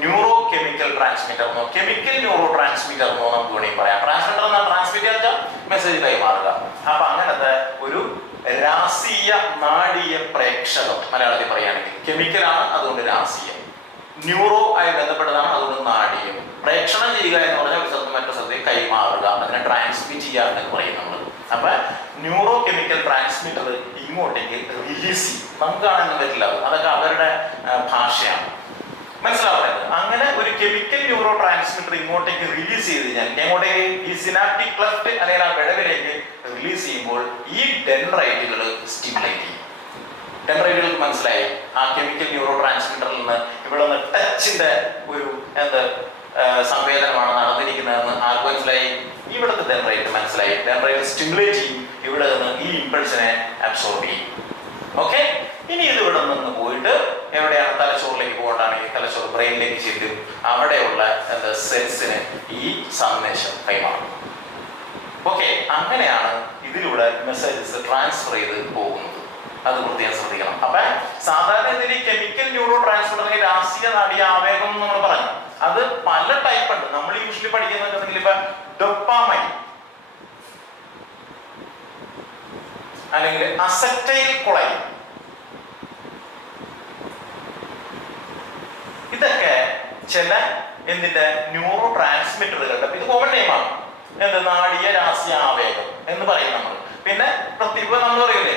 ന്യൂറോ കെമിക്കൽ ട്രാൻസ്മിറ്റർ എന്നോ കെമിക്കൽ ന്യൂറോ ട്രാൻസ്മിറ്റർ എന്നോ നമുക്ക് വേണമെങ്കിൽ പറയാം. ട്രാൻസ്മിറ്റർ എന്നാൽ ട്രാൻസ്മിറ്റ് വെച്ചാൽ മെസ്സേജ് കൈമാറുക. അപ്പൊ അങ്ങനത്തെ ഒരു രാസീയ നാടീയ പ്രേക്ഷകം മലയാളത്തിൽ പറയുകയാണെങ്കിൽ. കെമിക്കലാണ്, അതുകൊണ്ട് രാസീയം. ന്യൂറോ ആയി ബന്ധപ്പെട്ടതാണ്, അതുകൊണ്ട് നാടീയം. പ്രേക്ഷണം ചെയ്യുക എന്ന് പറഞ്ഞാൽ ഒരു സ്ഥലത്ത് മറ്റൊരു സ്ഥലത്തേക്ക് കൈമാറുക, അതിനെ ട്രാൻസ്മിറ്റ് ചെയ്യുക എന്ന് പറയും നമ്മൾ. അപ്പൊ ന്യൂറോ കെമിക്കൽ ട്രാൻസ്മിറ്റർ ഇങ്ങോട്ടേക്ക് റിലീസ് ചെയ്യും. നമുക്ക് കാണാൻ പറ്റില്ല, അതൊക്കെ അവരുടെ ഭാഷയാണ്. മനസ്സിലാവുന്നത്? അങ്ങനെ ഒരു കെമിക്കൽ ന്യൂറോ ട്രാൻസ്മിറ്റർ ഇങ്ങോട്ടേക്ക് റിലീസ് ചെയ്ത് കഴിഞ്ഞാൽ എങ്ങോട്ടേക്ക്, ഈ സിനാപ്റ്റിക് ക്ലഫ്റ്റ് അല്ലെങ്കിൽ ആ വിടവിലേക്ക് റിലീസ് ചെയ്യുമ്പോൾ ഈ ഡെൻഡ്രൈറ്റുകൾ സ്റ്റിമുലേറ്റ് ചെയ്യും. ഡെൻഡ്രൈറ്റുകൾക്ക് മനസ്സിലായി ആ കെമിക്കൽ ന്യൂറോ ട്രാൻസ്മിറ്ററിൽ നിന്ന് ഇവിടെ നിന്ന് ടച്ചിന്റെ ഒരു സംവേദനമാണ് നടന്നിരിക്കുന്നതെന്ന് ആർക്ക് മനസ്സിലായി? ഇവിടുത്തെ ഡെൻഡ്രൈറ്റ് മനസ്സിലായി. ഡെൻഡ്രൈറ്റ് സ്റ്റിമുലേറ്റ് ചെയ്യും, ഇവിടെ നിന്ന് ഈ ഇമ്പൾസിനെ അബ്സോർബ് ചെയ്യും. ഓക്കെ, ഇനി ഇത് ഇവിടെ നിന്ന് പോയിട്ട് എവിടെയാണ്? തലച്ചോറിലേക്ക് പോകേണ്ടതാണെങ്കിൽ തലച്ചോറ് ബ്രെയിനിലേക്ക് ചെല്ലും. അവിടെയുള്ള സെൽസിന് ഈ സന്ദേശം കൈമാറും. ഓക്കെ, അങ്ങനെയാണ് ഇതിലൂടെ മെസ്സേജസ് ട്രാൻസ്ഫർ ചെയ്ത് പോകുന്നത്. അത് പ്രത്യേകം ശ്രദ്ധിക്കണം. അപ്പൊ സാധാരണ ഇതിൽ ഈ കെമിക്കൽ ന്യൂറോ ട്രാൻസ്മിറ്റർ രാസീയ നാടീയ ആവേഗം എന്ന് നമ്മൾ പറഞ്ഞു, അത് പല ടൈപ്പ് ഉണ്ട്. നമ്മൾ യൂഷ്വലി പഠിക്കുന്നുണ്ടെങ്കിൽ ഇപ്പൊ ഡോപ്പാമൈൻ അല്ലെങ്കിൽ അസറ്റൈൽ കൊളൈൻ, ഇതൊക്കെ ചില എന്തിന്റെ ന്യൂറോ ട്രാൻസ്മിറ്ററുകളുടെ ഇത് കോമൺ നെയിമാണ്. നാടീയ രാസീയ ആവേഗം എന്ന് പറയും നമ്മൾ. പിന്നെ ഇപ്പൊ നമ്മൾ പറയില്ലേ,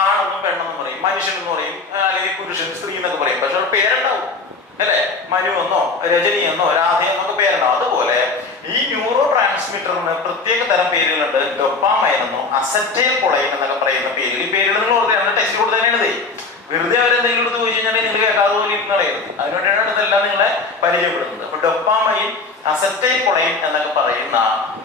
ആണെന്നും പെണ്ണെന്നും പറയും, മനുഷ്യൻ എന്ന് പറയും, അല്ലെങ്കിൽ പുരുഷൻ സ്ത്രീ എന്നൊക്കെ പറയും. പക്ഷെ ഒരു പേരുണ്ടാവും അല്ലെ, മനു എന്നോ രജനി എന്നോ രാധ എന്നൊക്കെ പേരുണ്ടാവും. അതുപോലെ ഈ ന്യൂറോ ട്രാൻസ്മിറ്ററിന് പ്രത്യേക തരം പേരുകളുണ്ട്. ഡോപ്പാമൈൻ എന്നോ അസറ്റൈൽ കൊളൈൻ എന്നൊക്കെ പറയുന്ന പേര്. ഈ പേരുകൾ നിങ്ങൾ ഓർത്ത് ടെക്സ്റ്റ് കൂടെ തന്നെയാണ്. വെറുതെ അവരെന്തെങ്കിലും എടുത്ത് പോയി കഴിഞ്ഞാൽ നിങ്ങൾ കേൾക്കാതെ പോലെ ഇരുന്നറിയുന്നത്. അതിനുവേണ്ടിയാണ് ഇതെല്ലാം നിങ്ങളെ പരിചയപ്പെടുന്നത്. അപ്പൊ ഡോപ്പാമൈൻ, അസറ്റൈൽ കൊളൈൻ എന്നൊക്കെ പറയുന്ന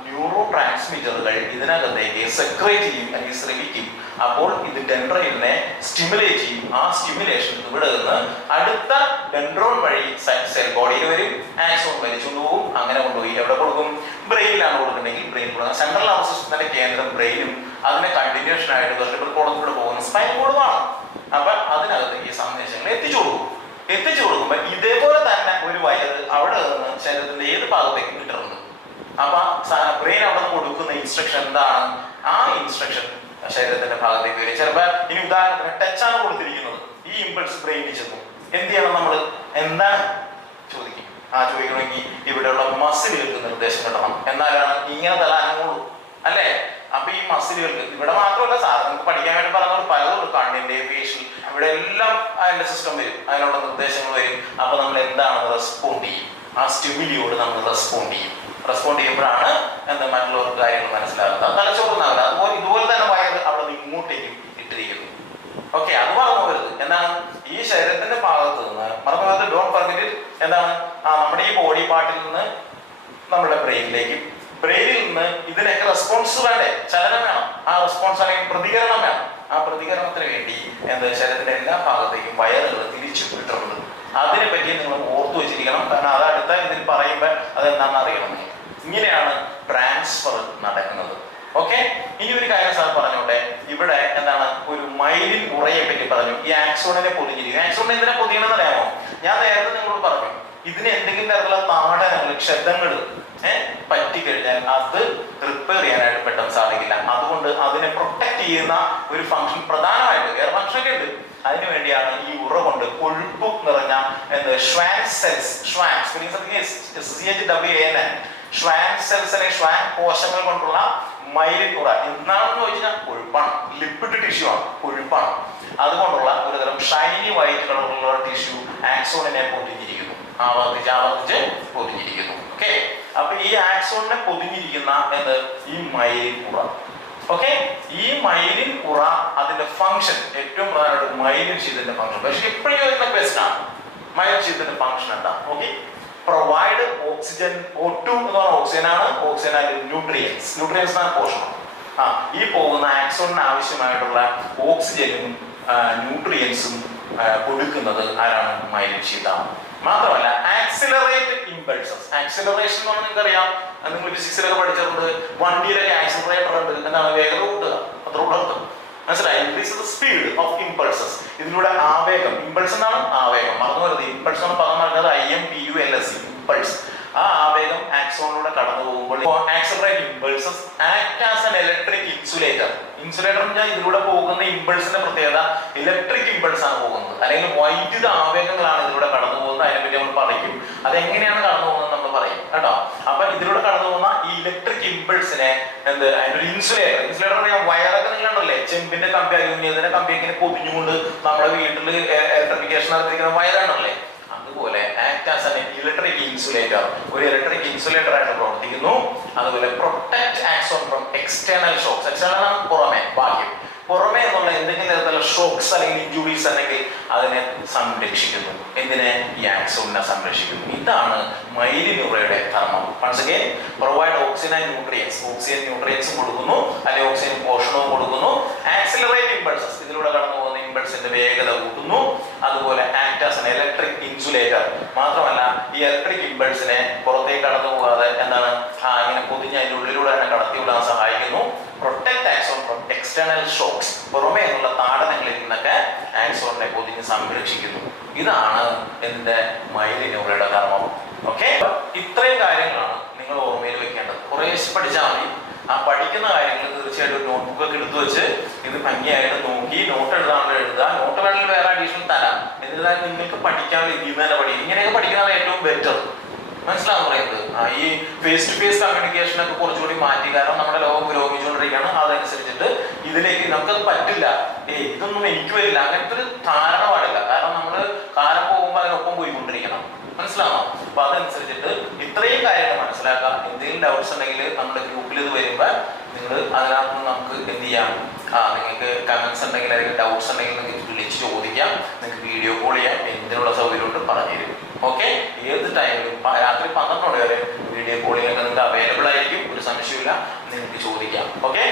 ന്യൂറോ ട്രാൻസ്മിറ്ററുകൾ ഇതിനകത്തേക്ക് സെക്രേറ്റ് ചെയ്യും അല്ലെങ്കിൽ സ്രവിക്കും. അപ്പോൾ ഇത് ഡെൻഡ്രൈറ്റിനെ സ്റ്റിമുലേറ്റ് ചെയ്യും. ആ സ്റ്റിമുലേഷൻ ഇവിടെ നിന്ന് അടുത്ത ഡെൻഡ്രോൺ വഴി സെൽ ബോഡിയിൽ വരും, ആക്സോൺ വലിച്ചുകൊണ്ട് പോകും. അങ്ങനെ കൊണ്ടുപോയി എവിടെ കൊടുക്കും? ബ്രെയിനിലാണ് കൊടുക്കുന്നുണ്ടെങ്കിൽ ബ്രെയിൻ കൊടുക്കും. സെൻട്രൽ നർവസ് സിസ്റ്റത്തിന്റെ കേന്ദ്രം ബ്രെയിനും അതിനെ കണ്ടിന്യൂഷൻ ആയിട്ട് വെർട്ടിബ്രൽ കോളത്തിലൂടെ പോകുന്ന സ്പൈനൽ കോഡുമാണ്. അപ്പൊ അതിനകത്ത് ഈ സന്ദേശങ്ങൾ എത്തിച്ചു കൊടുക്കുമ്പോ ഇതേപോലെ തന്നെ ഒരു വയറ് അവിടെ നിന്ന് ശരീരത്തിന്റെ ഏത് ഭാഗത്തേക്കും കിട്ടുന്നുണ്ട്. അപ്പൊ ബ്രെയിൻ അവിടെ നിന്ന് കൊടുക്കുന്ന ഇൻസ്ട്രക്ഷൻ എന്താണ്? ആ ഇൻസ്ട്രക്ഷൻ ശരീരത്തിന്റെ ഭാഗത്തേക്ക് വരും. ചിലപ്പോ ഇനി ഉദാഹരണത്തിന് ടച്ചാണ് കൊടുത്തിരിക്കുന്നത്, ഈ ഇമ്പൾസ് ബ്രെയിനിൽ ചെന്നു. എന്ത് ചെയ്യണം നമ്മൾ? എന്താണ് ചോദിക്കും. ചോദിക്കണമെങ്കിൽ ഇവിടെയുള്ള മസിലുകൾക്ക് നിർദ്ദേശം കിട്ടണം. എന്നാലാണ് ഇങ്ങനെ തല അനങ്ങുള്ളൂ അല്ലേ? അപ്പൊ ഈ മസിലുകൾക്ക് ഇവിടെ മാത്രമല്ല, സാധാരണ പഠിക്കാൻ വേണ്ടി പറഞ്ഞാൽ പലതും കണ്ണിന്റെ ഫേഷ്യൽ ഇവിടെ എല്ലാം അതിന്റെ സിസ്റ്റം വരും, അതിനുള്ള നിർദ്ദേശങ്ങൾ വരും. അപ്പൊ നമ്മൾ എന്താണ് റെസ്പോണ്ട് ചെയ്യും? ആ സ്റ്റിമുലിയോട് നമ്മൾ റെസ്പോണ്ട് ചെയ്യുമ്പോഴാണ് മറ്റുള്ളവർക്ക് കാര്യങ്ങൾ മനസ്സിലാകുന്നത്. തലച്ചോറുന്നാവില്ല. അതുപോലെ ഇതുപോലെ തന്നെ വയറ് അവിടെ നിന്ന് ഇങ്ങോട്ടേക്കും ഇട്ടിരിക്കുന്നു. ഓക്കെ, അത് മറന്നു പോകരുത്. എന്താണ്? ഈ ശരീരത്തിന്റെ ഭാഗത്ത് നിന്ന് മറന്നു പോകരുത്. Don't forget it. എന്താണ്? നമ്മുടെ ഈ ബോഡി പാർട്ടിൽ നിന്ന് നമ്മുടെ ബ്രെയിനിലേക്ക്, ബ്രെയിനിൽ നിന്ന് ഇതിനൊക്കെ റെസ്പോൺസ് വേണ്ടേ? ചലനം വേണം. ആ റെസ്പോൺസ് അല്ലെങ്കിൽ പ്രതികരണം വേണം. ആ പ്രതികരണത്തിന് വേണ്ടി ശരീരത്തിന്റെ എല്ലാ ഭാഗത്തേക്കും വയറുകൾ തിരിച്ചു വിട്ടിട്ടുണ്ട്. അതിനെപ്പറ്റി നിങ്ങൾ ഓർത്തു വെച്ചിരിക്കണം. കാരണം അത് അടുത്ത ഇതിൽ പറയുമ്പോൾ അതെന്താണെന്ന് അറിയണം. ഇങ്ങനെയാണ് ട്രാൻസ്ഫർ നടക്കുന്നത്. ഓക്കെ, ഇനി ഒരു കാര്യം സാർ പറഞ്ഞോട്ടെ. ഇവിടെ ഒരു മൈലിൻ ഉറയെ പറ്റി പറഞ്ഞു. ഈ ആക്സോണിനെ പൊതിഞ്ഞിരിക്കും. ആക്സോണിനെ എന്തിനാ പൊതിയണമെന്ന് അറിയാമോ? ഞാൻ നേരത്തെ നിങ്ങളോട് പറഞ്ഞു, ഇതിന് എന്തെങ്കിലും തരത്തിലുള്ള താടനങ്ങൾ, ക്ഷതങ്ങൾ പറ്റിക്കഴിഞ്ഞാൽ അത് റിപ്പയർ ചെയ്യാനായിട്ട് പെട്ടെന്ന് സാധിക്കില്ല. അതുകൊണ്ട് അതിനെ പ്രൊട്ടക്ട് ചെയ്യുന്ന ഒരു ഫംഗ്ഷൻ പ്രധാനമായിട്ട് വേറെ ഫംഗ്ഷൻ ഒക്കെ ഉണ്ട്. അതിനുവേണ്ടിയാണ് ഈ ഉറ കൊണ്ട് കൊഴുപ്പ് നിറഞ്ഞ ഷ്വാൻ സെൽസ്, ഷ്വാൻ സെൽസ് അല്ലെങ്കിൽ ഷ്വാൻ കോശങ്ങൾ കൊണ്ടുള്ള മൈലിൻ ഉറ. എന്താണെന്ന് ചോദിച്ചാൽ കൊഴുപ്പാണ്, ലിപ്പിഡ് ടിഷ്യൂ ആണ്, കൊഴുപ്പാണ്. അതുകൊണ്ടുള്ള ഒരുതരം ഷൈനി വൈറ്റ് കളറുള്ള ടിഷ്യൂ ആക്സോണിനെ പൊതിഞ്ഞിരിക്കുന്നു, ആവർത്തിച്ച് പൊതിഞ്ഞിരിക്കുന്നു. ഓക്കെ, അപ്പൊ ഈ ആക്സോണിനെ പൊതിഞ്ഞിരിക്കുന്ന ഈ മൈലിൻ ഉറ. ഓക്കെ, ഈ മൈലിൻ ഉറ അതിന്റെ ഫംഗ്ഷൻ ഏറ്റവും പ്രധാനമായിട്ട് മൈലിൻ ഷീത്തിന്റെ ഫംഗ്ഷൻ. പക്ഷെ എപ്പോഴും ചോദിക്കുന്ന ക്വസ്റ്റൻ ആണ്, മൈലിൻ ഷീത്തിന്റെ ഫംഗ്ഷൻ എന്താ? Okay, provide oxygen. O2 എന്ന് പറഞ്ഞ ഓക്സിജൻ ആണ്. ഓക്സിജൻ ആൻഡ് ന്യൂട്രിയൻസ് ആണ് പോഷണം. ഈ പോകുന്ന ആക്സോണിന് ആവശ്യമായിട്ടുള്ള ഓക്സിജനും ന്യൂട്രിയൻസും കൊടുക്കുന്നത് ആരാണ്? മൈലിൻ ഷീറ്റാണ്. മാത്രമല്ല ആക്സിലറേറ്റ് ഇമ്പൾസസ്. ആക്സിലറേഷൻ എന്ന് പറഞ്ഞാൽ നിങ്ങൾക്കറിയാം, നിങ്ങൾ ഫിസിക്സിലൊക്കെ പഠിച്ചിട്ടുണ്ട്. വണ്ടിയിലൊക്കെ ആക്സിലറേറ്റർ ഉണ്ട്. എന്താണ്? വേഗത കൂട്ടുക, അത്ര ഉണർത്തും. മനസ്സിലായി? Increase the speed of impulses. ഇതിലൂടെ ആവേഗം, ഇമ്പൾസ് എന്നാണ് ആവേഗം, മറന്നു വരുന്നത്. ഇമ്പൾസ് എന്ന് പദം പറഞ്ഞത് IMPULS, ഇമ്പൾസ്. ആ ആവേഗം ആക്സോണിലൂടെ കടന്നു പോകുമ്പോൾ accelerate impulses act as an electric insulator. Insulator എന്ന് പറഞ്ഞാൽ ഇതിലൂടെ പോകുന്ന ഇമ്പൾസിന്റെ പ്രത്യേകത ഇലക്ട്രിക് ഇമ്പൾസ് ആണ് പോകുന്നത്, അല്ലെങ്കിൽ വൈദ്യുത ആവേഗങ്ങളാണ് ഇതിലൂടെ കടന്നു പോകുന്നത്. അതിനെപ്പറ്റി നമ്മൾ പറയും, അതെങ്ങനെയാണ് കടന്നു പോകുന്നത് നമ്മൾ പറയും കേട്ടോ. അപ്പൊ ഇതിലൂടെ കടന്നു പോകുന്ന ഈ ഇലക്ട്രിക് ഇമ്പൾസിനെ അതിന്റെ ഒരു ഇൻസുലേറ്റർ. ഇൻസുലേറ്റർ പറയാൻ വയറൊക്കെ നിങ്ങൾ കണ്ടല്ലേ, ചെമ്പിന്റെ കമ്പി അലൂമിനിയത്തിന്റെ കമ്പി ഇങ്ങനെ പൊതിഞ്ഞുകൊണ്ട് നമ്മുടെ വീട്ടിൽ ഇലക്ട്രിഫിക്കേഷൻ നടത്തിയിരിക്കുന്ന വയറാണല്ലേ, അതുപോലെ act as an electric insulator, ഒരു ഇലക്ട്രിക് ഇൻസുലേറ്റർ ആയിട്ട് പ്രവർത്തിക്കുന്നു. അതുപോലെ protect axon from external shocks. External ആണ് പുറമെ, ബാഹ്യം. പുറമേ എന്നുള്ള എന്തെങ്കിലും തരത്തിലുള്ള ഷോക്സ് അല്ലെങ്കിൽ ഇഞ്ചുറീസ് അല്ലെങ്കിൽ അതിനെ സംരക്ഷിക്കുന്നു. എന്തിനെ? ഈ ആക്സോണിനെ സംരക്ഷിക്കുന്നു. ഇതാണ് മൈലിനൂറയുടെ ധർമ്മം. Once again, provide oxygen and nutrients. Oxygen ന്യൂട്രിയൻസും കൊടുക്കുന്നു, അല്ലെങ്കിൽ ഓക്സിജൻ പോഷണവും കൊടുക്കുന്നു. ആക്സിലറേറ്റ് ഇമ്പൾസസ്, ഇതിലൂടെ കടന്നു പോകുന്ന ഇമ്പൾസിന്റെ വേഗത കൂട്ടുന്നു. അതുപോലെ act as an electric insulator. മാത്രമല്ല ഈ ഇലക്ട്രിക് ഇമ്പൾസിനെ പുറത്തേക്ക് കടന്നു പോകാതെ എന്താണ് ഇങ്ങനെ പൊതിഞ്ഞ് അതിൻ്റെ ഉള്ളിലൂടെ തന്നെ കടത്തിവിടാൻ സഹായിക്കുന്നു. Protect axon from external shocks, പുറമേ എന്നുള്ള താടനങ്ങളിൽ നിന്നൊക്കെ ആക്സോണിനെ പൊതിഞ്ഞ് സംരക്ഷിക്കുന്നു. ഇതാണ് എന്റെ മൈലിനൂറയുടെ ധർമ്മം. ഓക്കെ, ഇത്രയും കാര്യങ്ങളാണ് നിങ്ങൾ ഓർമ്മയിൽ വെക്കേണ്ടത്. കുറേശ്ശെ പഠിച്ചാൽ മതി. ആ പഠിക്കുന്ന കാര്യങ്ങൾ തീർച്ചയായിട്ടും നോട്ട്ബുക്ക് ഒക്കെ എടുത്തു വെച്ച് ഇത് ഭംഗിയായിട്ട് നോക്കി നോട്ട് എഴുതാനുള്ള എഴുതുക. നോട്ട് വേണമെങ്കിൽ വേറെ അഡീഷണൽ തരാം. എന്നിരുന്നാലും നിങ്ങൾക്ക് പഠിക്കാൻ ഇതിൽ തന്നെ പഠിക്കും. ഇങ്ങനെയൊക്കെ പഠിക്കുന്നതാണ് ഏറ്റവും ബെറ്റർ. മനസ്സിലാവും പറയുന്നത്. ഈ ഫേസ് ടു ഫേസ് കമ്മ്യൂണിക്കേഷൻ ഒക്കെ കുറച്ചുകൂടി മാറ്റി, കാരണം നമ്മുടെ ലോകം പുരോഗമിച്ചുകൊണ്ടിരിക്കുകയാണ്. അതനുസരിച്ചിട്ട് ഇതിലേക്ക് നമുക്കത് പറ്റില്ല, ഇതൊന്നും എനിക്ക് വരില്ല, അങ്ങനത്തെ ഒരു ധാരണ പാടില്ല. കാരണം നമ്മൾ കാലം പോകുമ്പോൾ അതിനൊപ്പം പോയിക്കൊണ്ടിരിക്കണം. മനസ്സിലാണോ? അപ്പൊ അതനുസരിച്ചിട്ട് ഇത്രയും കാര്യങ്ങൾ മനസ്സിലാക്കാം. എന്തെങ്കിലും ഡൗട്ട്സ് ഉണ്ടെങ്കിൽ നമ്മുടെ ഗ്രൂപ്പിൽ ഇത് വരുമ്പോൾ നിങ്ങൾ അതിനകത്ത് നമുക്ക് എന്ത് ചെയ്യാം, നിങ്ങൾക്ക് കമന്റ്സ് ഉണ്ടെങ്കിൽ അല്ലെങ്കിൽ ഡൗട്ട്സ് ഉണ്ടെങ്കിൽ നിങ്ങൾക്ക് വിളിച്ച് ചോദിക്കാം. നിങ്ങൾക്ക് വീഡിയോ കോൾ ചെയ്യാം, എന്തിനുള്ള സൗകര്യമുണ്ട് പറഞ്ഞു തരും. ഓക്കെ, ഏത് ടൈമിലും രാത്രി 12 മണി വരെ വീഡിയോ കോളിംഗ് ഒക്കെ നിങ്ങൾക്ക് അവൈലബിൾ ആയിരിക്കും. ഒരു സംശയമില്ല, നിങ്ങൾക്ക് ചോദിക്കാം. ഓക്കെ.